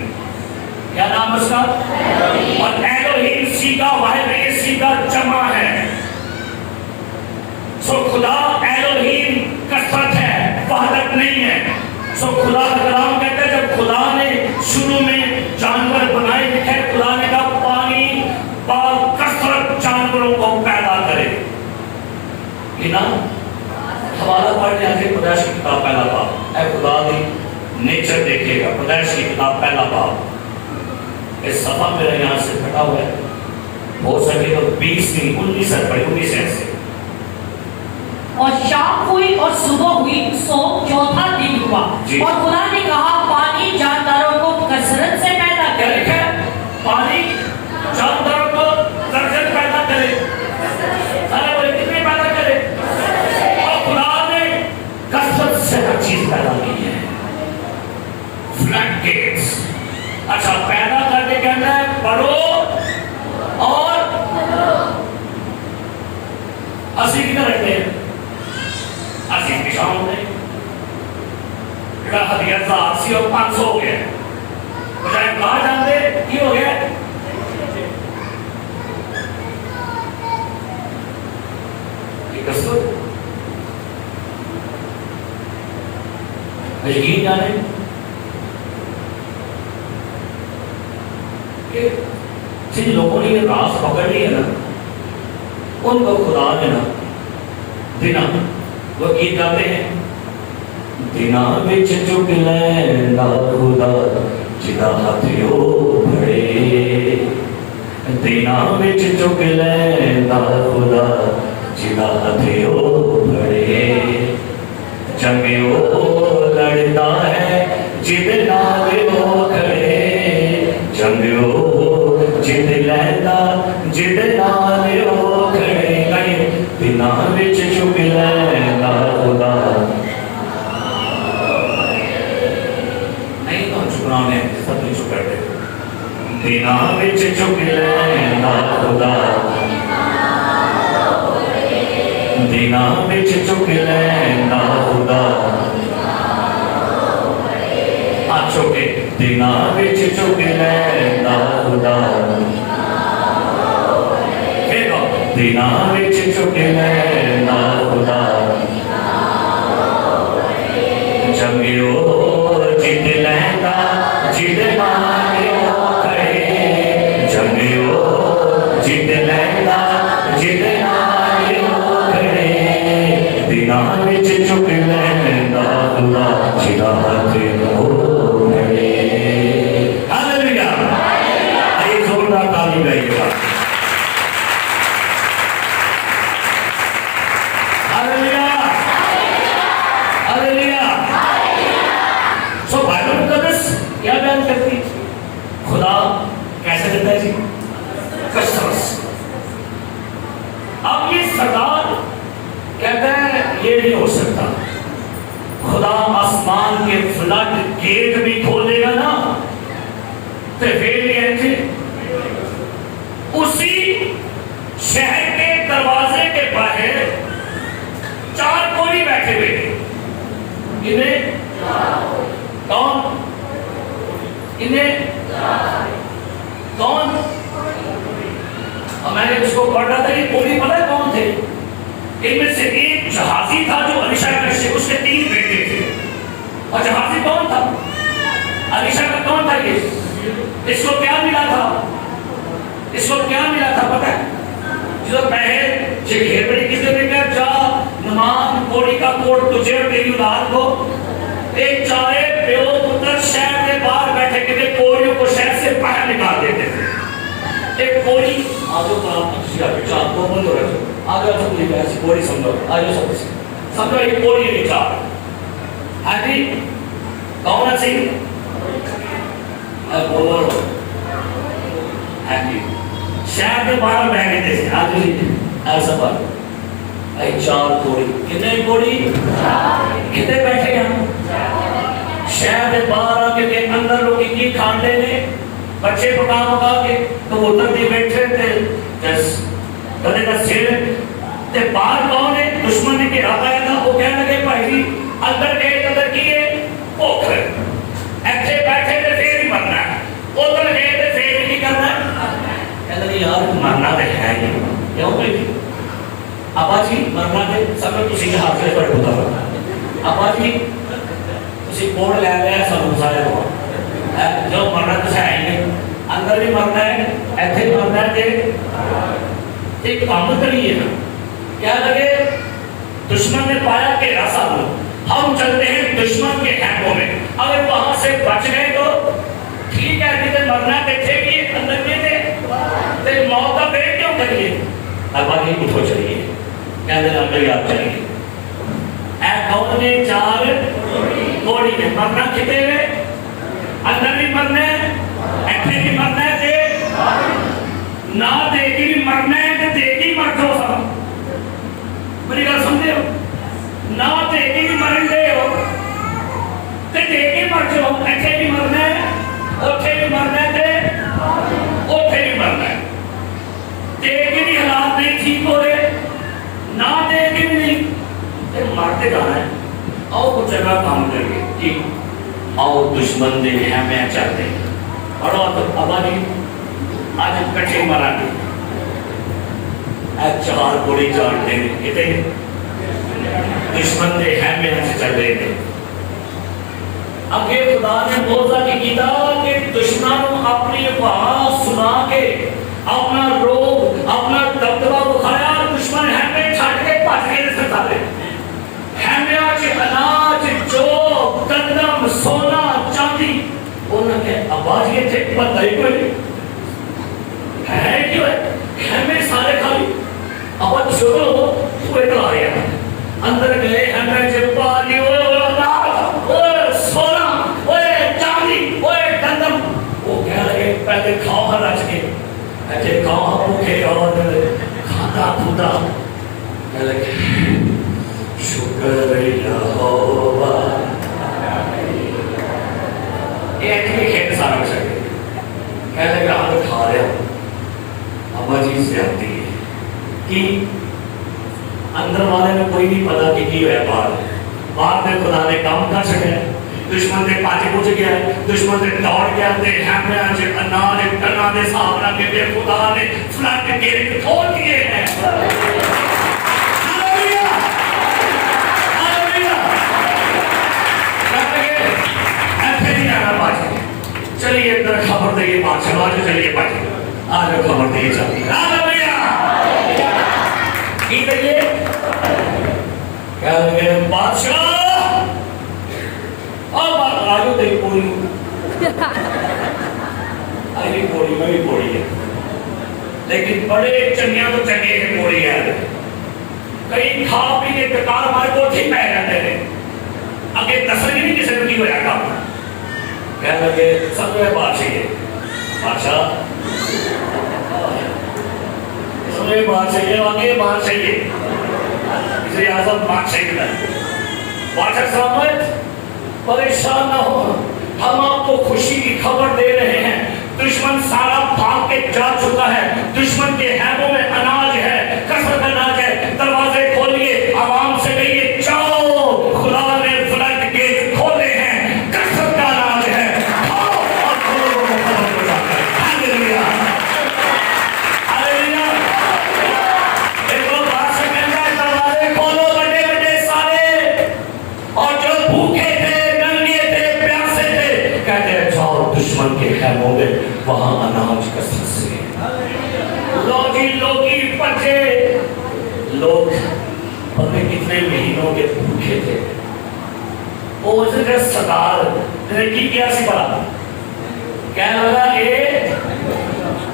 کیا نام اس کا؟ اور ایلوہیم سیدھا واحد ہے, یہ سیدھا جمع ہے. سو خدا ایلوہیم کثرت ہے, وحدت نہیں ہے. سو خدا کا کلام کہتا ہے جب خدا نے شروع میں جانور بنائے تھے, خدا نے کہا پانی با کثرت جانوروں کو پیدا کرے. یہ نا حوالہ پڑھنے آگے پیدائش کی کتاب پہلا باب, اے خدا دی نیچر دیکھے گا, پیدائش کی کتاب پہلا باب. اس صفحہ میرا یہاں سے پھٹا ہوا ہے, ہو سکے تو 20 دن 19 سے پڑھے, 19 ایسے. اور شام ہوئی اور صبح ہوئی, سو چوتھا دن ہوا. اور خدا نے کہا پانی جانداروں کو کثرت سے پیدا کیا کرے. لکھا ہے؟ پانی جانداروں کو کثرت پیدا کرے. سارے بولے کتنے پیدا کرے؟ اور خدا نے کثرت سے ہر چیز پیدا کی ہے. Flood gates. اچھا, پیدا کر کے کہنا ہے پڑھو اور اسی کی طرح رکھتے ہیں. اسی کی شام ہوتے ہیں, جڑا ہدیت کا 80 اور 500 ہو گیا, بجائے کہاں جانتے کی ہو گیا. یہ کثرت یقین جانے جن لوگوں نے یہ راز پکڑ لی ہے نا, ان کو خدا نے نا دینا وہ گیت گاتے ہیں, دینا بچ چک لینا خدا جدا ہتھیو بھڑے, دینا بچ چک لینا خدا جدا ہتھیو بھڑے. جنگیو لڑتا ہے جد نال ہو کھڑے, جنگیو جد لینا جد نال ہو کھڑے. کہیں دینا بچ چک لینا خدا, نہیں تو چکرانے سب نہیں چکر دے. دینا بچ چک لینا خدا, دینا بچ چک لینا خدا. آچھو کے دینا بچ چک لینا خدا, دینا بچ چک لینا خدا. جنگیو جد لینا جد نال ہو کھڑے, جنگیو جد لینا جد نال ہو کھڑے. دینا بچ چک لینا خدا جدا ہتھیو بھڑے. ہاللویا. آئیے زوردار تالی گائیے گا. یہ نہیں ہو سکتا. خدا آسمان کے فلڈ گیٹ بھی کھولے گا نا تو پھر اسی شہر کے دروازے کے باہر 4 کوئی بیٹھے ہوئے تھے. انہیں کون؟ انہیں کون؟ اور میں نے اس کو پڑھ رہا تھا کہ کوئی پتہ ہے کون تھے؟ ان میں سے ایک جہازی تھا جو علیشا کا شیخ, اس کے 3 بیٹے تھے. اور جہازی کون تھا؟ علیشا کا کون تھا؟ یہ اس کو کیا ملا تھا؟ اس کو کیا ملا تھا پتہ ہے؟ جو پہلے جو گھیر بڑی کس نے کہا جا نمان کوڑی کا کوڑ تجھے اور تیری اولاد کو. ایک چارے پیو پتر شہر کے باہر بیٹھے کہتے کوڑیوں کو شہر سے باہر نکال دیتے تھے. ایک کوڑی آجو کا آپ کو بند ہو رہا تھا. آ جاؤ سب لکھا ہے پوڑی سمجھو آ جاؤ سب سمجھو ایک پوڑی لکھا ہاں جی کون ہے سی بولو ہاں جی شہر کے باہر بیٹھے تھے آج ایسا بات چار پوڑی کتنے پوڑی کتنے بیٹھے ہم شہر کے باہر آ کے اندر لوگ کی کھانے نے بچے پکا پکا کے کبوتر بھی بیٹھے تھے کدے کا سیر تے باہر کون ہے دشمن نے گھیرا پایا تھا وہ کہنے لگے بھائی جی اندر گئے قدر کیے بھوک ایتھے بیٹھے تے پھر ہی مرنا ہے ادھر گئے تے پھر ہی کرنا ہے کہتے ہیں یار مرنا تو ہے ہی کیوں بھائی ابا جی مرنا تے سب میں کسی کے ہاتھ سے بڑے ہوتا ہے ابا جی کسی کوڑ لے لیا سب سارے کو جو مرنا تو ہے ہی نہیں اندر بھی مرنا ہے ایتھے بھی مرنا ہے ایک کام کریے نا کیا لگے دشمن نے پایا کہ ایسا ہو ہم چلتے ہیں دشمن کے ہینڈوں میں اگر وہاں سے بچ گئے تو ٹھیک ہے نہیں مرنا دیکھے گی اندر میں تے موت کا پیٹ کیوں کریے اب آگے اٹھو چلیے کہتے ہیں اندر یاد چلیے اے کون نے چار کوڑی میں مرنا کھتے ہوئے اندر بھی مرنا ہے ایتھے بھی مرنا ہے تے نہ دے گی بھی مرنا ہے تے دے گی مر جو سب میری گل سمجھے ہو نہ دے گی بھی مرن دے ہو تے دے گی مر جو ایتھے بھی مرنا ہے اوتھے بھی مرنا ہے تے اوتھے بھی مرنا ہے دے گی بھی حالات نہیں ٹھیک ہو رہے نہ دے گی بھی نہیں تے مرتے جانا ہے آؤ کچھ جگہ کام کریے ٹھیک آؤ دشمن دے ہیں میں چاہتے ہیں پڑھو تو ابا جی آج کٹھے مرا گے اے چار گوڑی جانتے ہیں کہتے ہیں دشمن دے ہیں میں سے چل رہے ہیں اگے خدا نے موضوع کی کیتا کہ دشمنوں اپنی آواز سنا کے اپنا روب اپنا دبدبہ بکھایا دشمن ہیں میں چھٹ کے پاس کے سے تھے ہیں میں آج اناج جو گندم سونا چاندی انہوں نے آواز یہ تھے بندہ ہی کوئی ہے کیوں ہے میں سارے کھالی آواز شروع ہو پورے کلا رہے ہیں اندر گئے ہیں میں جب پالی ہوئے سونا اوے چاندی اوے گندم وہ کہہ رہے پہلے کھاؤ ہر رچ کے ایسے کھاؤ ہم بھوکے اور کھاتا کھوتا کہہ لگے شکر یہوہ ایک بھی کھیت سارا ہو سکے کہہ لگے ہم کھا رہے ہوں اما جی زیادتی ہے کہ اندر والے میں کوئی نہیں پتا کہ کی ہے باہر میں خدا نے کام کر سکے دشمن دے پاچے پوچھ گیا دشمن دے دوڑ گیا دے ہمیں آج انار ٹنا دے سامنا کے دے خدا نے فلٹ گیٹ کھول دیے ہیں ہاللویا ہاللویا ایسے نہیں آنا پاچے چلیے اندر خبر دے یہ پاچے آج چلیے پاچے آج خبر دے یہ چلیے ہاللویا کی دئیے کہہ لگے بادشاہ اب آجو تیری پوری آئی پوری میں بھی پوری ہے لیکن بڑے چنگیاں تو چنگے کی پوری ہے کئی کھا پی کے بکار ہمارے کو ٹھیک پہ رہتے ہیں اگے تسلی نہیں کسی نے کی ہو جائے گا کہہ لگے سب میں بادشاہ ہے بادشاہ سب میں بادشاہ ہے آگے بادشاہ ہے اسے اعظم بادشاہ کی طرح بادشاہ سلامت پریشان نہ ہو ہم آپ کو خوشی کی خبر دے رہے ہیں دشمن سارا بھاگ کے جا چکا ہے دشمن کے ہینڈوں میں اناج ہے کثرت اناج ہے دروازے کھولیے عوام سے کہیے جاؤ خدا نے فلٹ گیٹ کھولے ہیں کثرت کا اناج ہے آؤ اور کھولو کو خبر کو جاتا ہے ہاللویا ہاللویا دیکھو بادشاہ کہتا ہے دروازے کھولو بڑے بڑے سارے اور جو بھوکے دشمن کے خیموں میں وہاں اناج کثرت سے لوگی لوگی پچے لوگ پتہ کتنے مہینوں کے بھوکے تھے وہ اسے صدار کی کیا سی بڑا کہنے لگا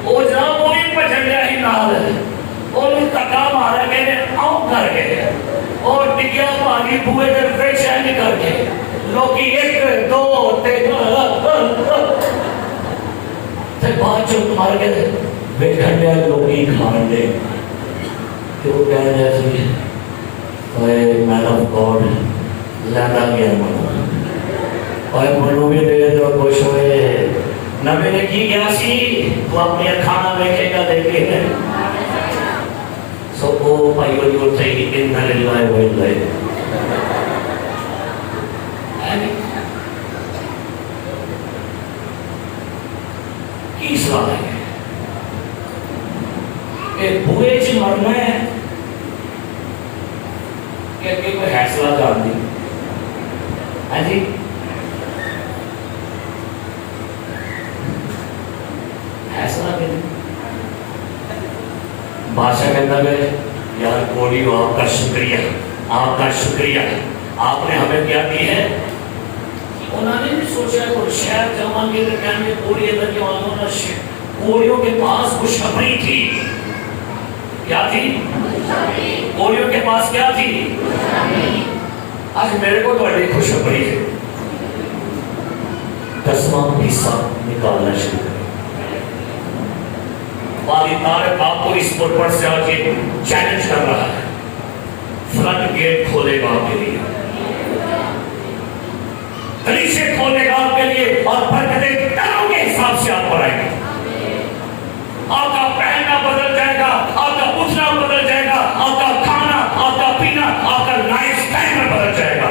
وہ جناب وہ بھی پچھل گیا ہی نال انہوں تکا مارا کہ گیا پانی بوئے در پہ چین کر کے لوکی 1 2 3 تے بعد جو مار گئے بیٹھن دیا لوکی کھان دے کہ وہ کہہ رہے تھے اے مین آف گاڈ لینا گیا منو اے منو بھی دے جو خوش ہوئے نہ میں نے کی گیا سی تو اپنی کھانا بیٹھے گا دیکھے ہیں سو وہ بھائی وہ صحیح انہا للہ و اللہ کی سوال ہے کہ بوئے چھ مرنا ہے کہ کوئی حیصلہ جان دی ہاں جی حیصلہ بھی نہیں بادشاہ کہتا ہے یار کوڑیو آپ کا شکریہ آپ کا شکریہ آپ نے ہمیں کیا دی ہے انہوں نے بھی سوچا ہے کوئی شہر جوان کے درمیان میں کوڑی اندر کے والوں نے کوڑیوں کے پاس خوشخبری تھی کیا تھی کوڑیوں کے پاس کیا تھی آج میرے کو تو خوشخبری ہے 10واں حصہ نکالنا شروع کریں والی طارق آپ کو اس پرپر سے آج یہ چیلنج کر رہا ہے فرنٹ گیٹ کھولے گا آپ کے لیے کلیسے کھولے گا آپ کے لیے اور برکتیں ٹروں کے حساب سے آپ پر آئے گا آپ کا پہننا بدل جائے گا آپ کا اٹھنا بدل جائے گا آپ کا کھانا آپ کا پینا آپ کا لائف سٹائل بدل جائے گا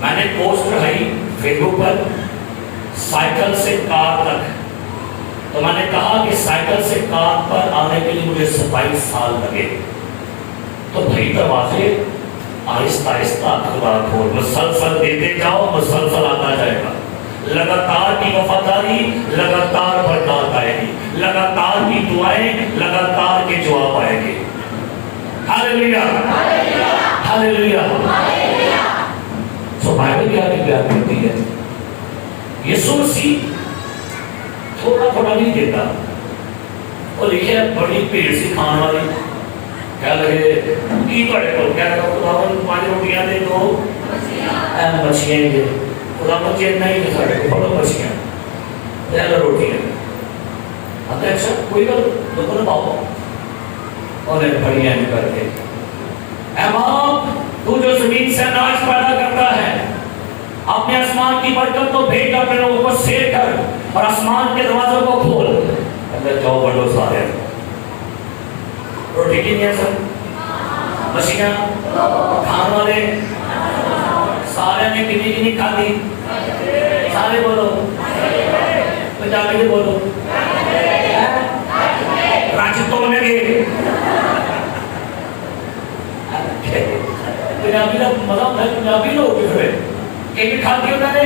میں نے پوسٹ رہی فیس بک پر سائیکل سے کار تک تو میں نے کہا کہ سائیکل سے کار پر آنے کے لیے مجھے 27 سال لگے تو بھائی دروازے آہستہ آہستہ خدا کھول مسلسل دیتے جاؤ مسلسل آتا جائے گا لگاتار کی وفاداری لگاتار برکات آئے گی لگاتار کی دعائیں لگاتار کے جواب آئے گے ہاللیلویا ہاللیلویا سو بائبل کیا کہتی ہے یسوع مسیح تھوڑا تھوڑا نہیں دیتا وہ لکھے بڑی بھیڑ سی کھان والی کیا لگے کی بڑے کو کیا لگا خداوند 5 روٹیاں دے دو مچھلیاں دے خداوند جی نہیں دے سارے کو بڑو مچھلیاں زیادہ روٹیاں اب اچھا کوئی گل لوگوں نے پاؤ انہیں بڑیاں نہیں کر کے اے ماں تو جو زمین سے اناج پیدا کرتا ہے اپنے آسمان کی برکت کو بھیج اپنے لوگوں کو سیر کر اور آسمان کے دروازوں کو کھول اندر جاؤ بڑھو سارے روٹی کی نہیں سب مچھلیاں کھان والے سارے نے کنی کنی کھا دی سارے بولو پنجابی میں بولو راجتوں میں گئے پنجابی کا مزہ ہوتا ہے پنجابی لوگ بھی کھڑے کہ بھی کھاتی انہوں نے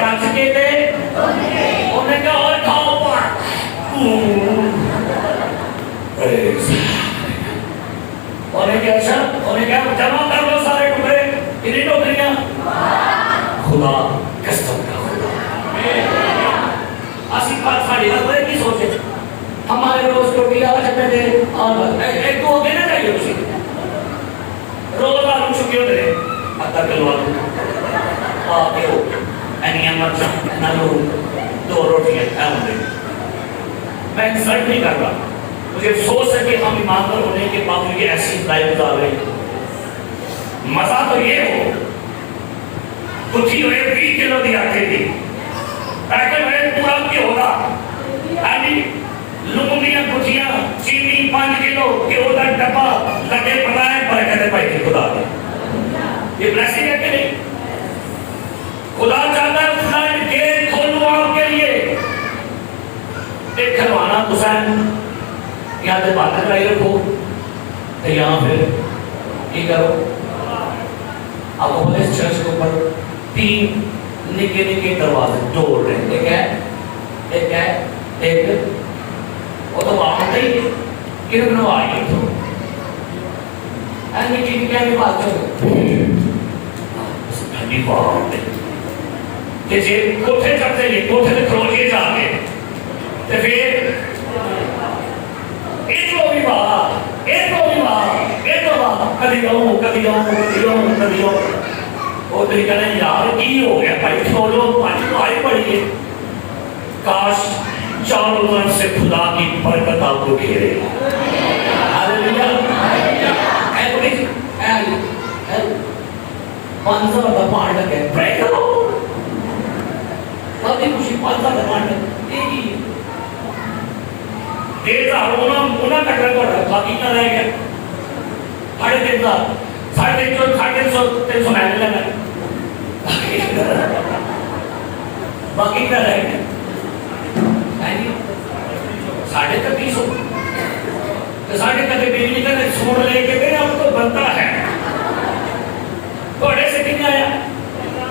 رج کے دے انہیں کہا اور کھاؤ پڑ انہیں کہا اچھا انہیں کہا جمع کر لو سارے ٹکڑے انہیں ٹوکریاں خدا قسم کا خدا اسی بات ساڑی نہ بڑے کی سوچے ہمارے روز ٹوٹی آج میں دے ایک تو ہو گئے نا چاہیے اسی روز آلو چکیوں دے حتی کلوا دو آگے ہو اینیاں مرچا نلو 2 روٹیاں اہم دے میں انسلٹ نہیں کر رہا مجھے افسوس ہے کہ ہم ایماندار ہونے کے باوجود یہ ایسی لائف گزار رہے ہیں مزہ تو یہ ہو کچھ ہوئے 20 کلو دی آتے تھی پیکل ہوئے پورا کی ہوگا یعنی لمنیاں کچھیاں چینی 5 کلو کہ ادھر ڈبا لگے پڑا ہے پر کہتے بھائی کی خدا دے یہ بلیسنگ ہے کہ نہیں خدا چاہتا ہے فلائن گیٹ کھولو آپ کے لیے ایک کھلوانا حسین یہاں سے باتیں لائی رکھو تو یہاں پھر یہ کرو آپ کو پتہ اس چرچ کے اوپر 3 نکے نکے دروازے ڈور رہے ایک ہے ایک وہ تو وہاں ہی کنوں نو آئی تو اینی کی کہنے بات چلو بھنی بہت کہ جی کوٹھے چڑھتے ہیں کوٹھے سے کھروجیے جا کے تو پھر ایک لوگ بھی وہاں ایک لوگ بھی وہاں کبھی آؤں کبھی آؤں کبھی آؤں کبھی آؤں. وہ تو کہنا یار کی ہو گیا بھائی چھوڑو پانی تو آئی پڑی ہے. کاش چاروں طرف سے خدا کی برکت آپ کو گھیرے. ہاللیلویا. پانچ سو کا پانڈ ہے پرے کرو. ابھی خوشی پانچ سو کا پانڈ ایک ہی ڈیڑھ انہوں کا ٹرک اور باقی کا رہ گیا 3.5 350 مہینے لگا. باقی کا رہ گیا 3.5 ساڑھے کتے بجلی کا سوڑ لے کے گئے اب تو بنتا ہے. تھوڑے سے کتنے آیا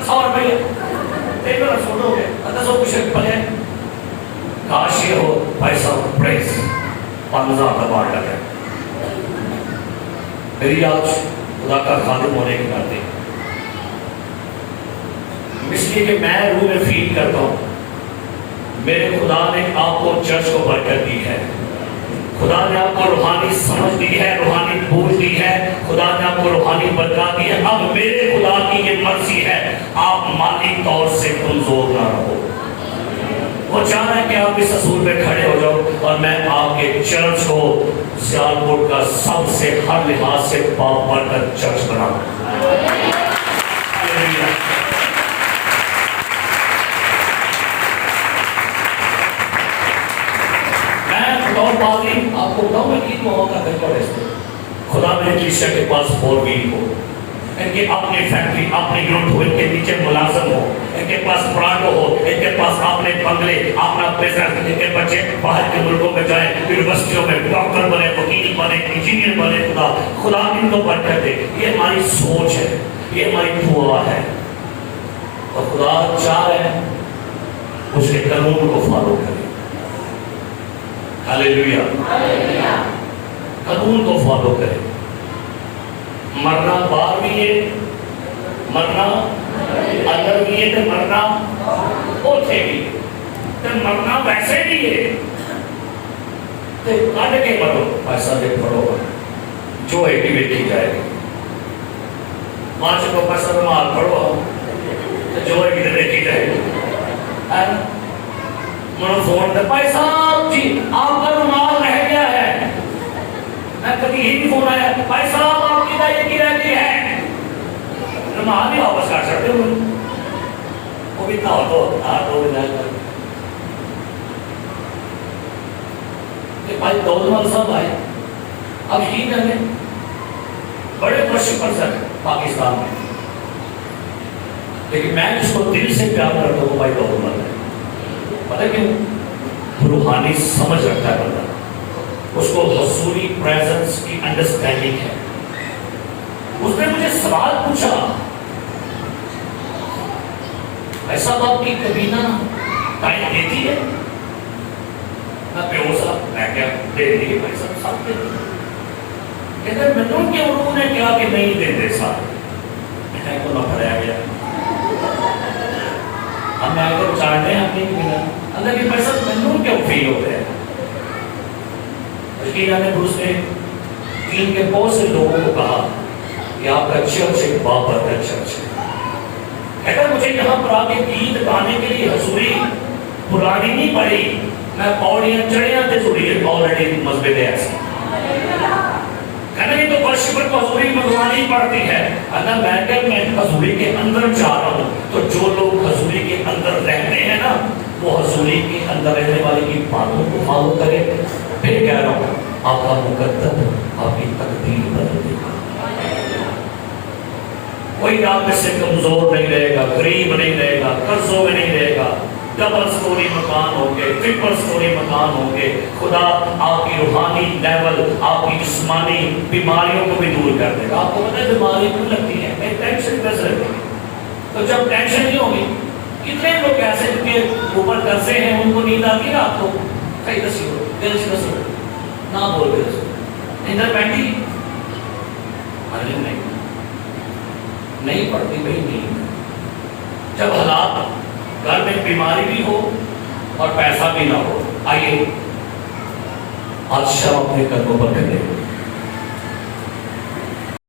100 روپیہ دیکھو نا سوڑو گے اتا سو کچھ پلے. کاش یہ ہو پیسہ پریس 5000 کا بار لگا. میری آج خدا کا خادم ہونے کے ناطے اس لیے کہ میں روح میں فیل کرتا ہوں میرے خدا نے آپ کو چرچ کو برکت دی ہے. خدا نے آپ کو روحانی سمجھ دی ہے, روحانی بوجھ دی ہے, خدا نے آپ کو روحانی برکات دی ہے. اب میرے خدا کی یہ مرضی ہے آپ مالی طور سے کمزور نہ رہو. وہ چاہ رہا ہے کہ آپ اس اصول پہ کھڑے ہو جاؤ اور میں آپ کے چرچ کو سیالکوٹ کا سب سے ہر لحاظ سے بابرکت چرچ بناؤں. آپ کو بتاؤں میں کتنا موقع کرتا ہوں. خدا میرے کلیسیا کے پاس 4 وہیل ہو, ان کے اپنے فیکٹری اپنے یونٹ ہو, ان کے نیچے ملازم ہو, ان کے پاس پراڈو ہو, ان کے پاس اپنے بنگلے اپنا بزنس, ان کے بچے باہر کے ملکوں میں جائیں, یونیورسٹیوں میں ڈاکٹر بنے, وکیل بنے, انجینئر بنے. خدا ان کو برکت دے. یہ ہماری سوچ ہے, یہ ہماری دعا ہے اور خدا چاہ رہے ہیں اس کے قانون کو فالو کرے. ہاللیلویا. قانون کو فالو کرے. مرنا باہر بھی ہے, مرنا اندر بھی ہے, تو مرنا اوتھے بھی, تو مرنا ویسے بھی ہے. تو کٹ کے مرو, پیسہ دے پڑو جو ایکٹیویٹی جائے گی. 5 کو پیسہ رومال پڑو تو جو ایکٹیویٹی جائے گی. منو فون پہ بھائی صاحب جی آپ کا رومال رہ گیا ہے. میں کبھی یہی فون آیا بھائی صاحب آپ کی دائی کی رہ گئی ہے, رومال بھی واپس کر سکتے ہو. وہ بھی تھا تو بھائی دولمل صاحب آئے. اب یہی کرنے بڑے ورشپرز ہیں پاکستان میں, لیکن میں جس کو دل سے پیار کرتا ہوں بھائی دولمل ہے. پتہ کیوں؟ روحانی سمجھ رکھتا ہے بندہ, اس کو حضوری پریزنس کی انڈرسٹینڈنگ ہے. اس نے مجھے سوال پوچھا ایسا آپ کی کبینہ ٹائم دیتی ہے؟ میں بیوسا میں کیا دے دی بھائی صاحب ساتھ دے دی. کہتے ہیں منوں کے انہوں نے کہا کہ نہیں دیتے ساتھ. میں کو نہ پڑھایا گیا ہم میں اگر چاہتے ہیں اپنی کبینہ اللہ کی پیسہ منوں کیوں فیل ہوتے ہیں. یقینا نے روس نے 3 کے بہت سے لوگوں کو کہا کہ آپ کا چرچ ایک بابرکت چرچ ہے. کہتا مجھے یہاں پر آ کے گیت گانے کے لیے حضوری پرانی نہیں پڑی, میں پوڑیاں چڑھیاں تے ضروری ہے آلریڈی مذہب ہے ایسی. کہنا یہ تو ورشپر کو حضوری منگوانی پڑتی ہے. اللہ میں کہ میں حضوری کے اندر جا رہا ہوں, تو جو لوگ حضوری کے اندر رہتے ہیں نا وہ حضوری کے اندر رہنے والے کی باتوں کو فالو کرے. پھر کہہ رہا ہوں آپ کا مقدر آپ کی تقدیر بدل دے گا. کوئی آپ میں سے کمزور نہیں رہے گا, غریب نہیں رہے گا, قرضوں میں نہیں رہے گا. ڈبل سٹوری مکان ہوں گے, ٹرپل سٹوری مکان ہوں گے. خدا آپ کی روحانی لیول, آپ کی جسمانی بیماریوں کو بھی دور کر دے گا. آپ کو پتہ ہے بیماری کیوں لگتی ہے؟ ایک ٹینشن کیسے لگتی ہے؟ تو جب ٹینشن نہیں ہوگی, کتنے لوگ ایسے کے اوپر قرضے ہیں ان کو نیند آتی ہے آپ کو کئی دسی ہو دل سے دسو نہ بول دے دسو ادھر بیٹھی نہیں نہیں پڑتی بھائی نہیں. جب حالات گھر میں بیماری بھی ہو اور پیسہ بھی نہ ہو, آئیے آج شام اپنے قدموں پر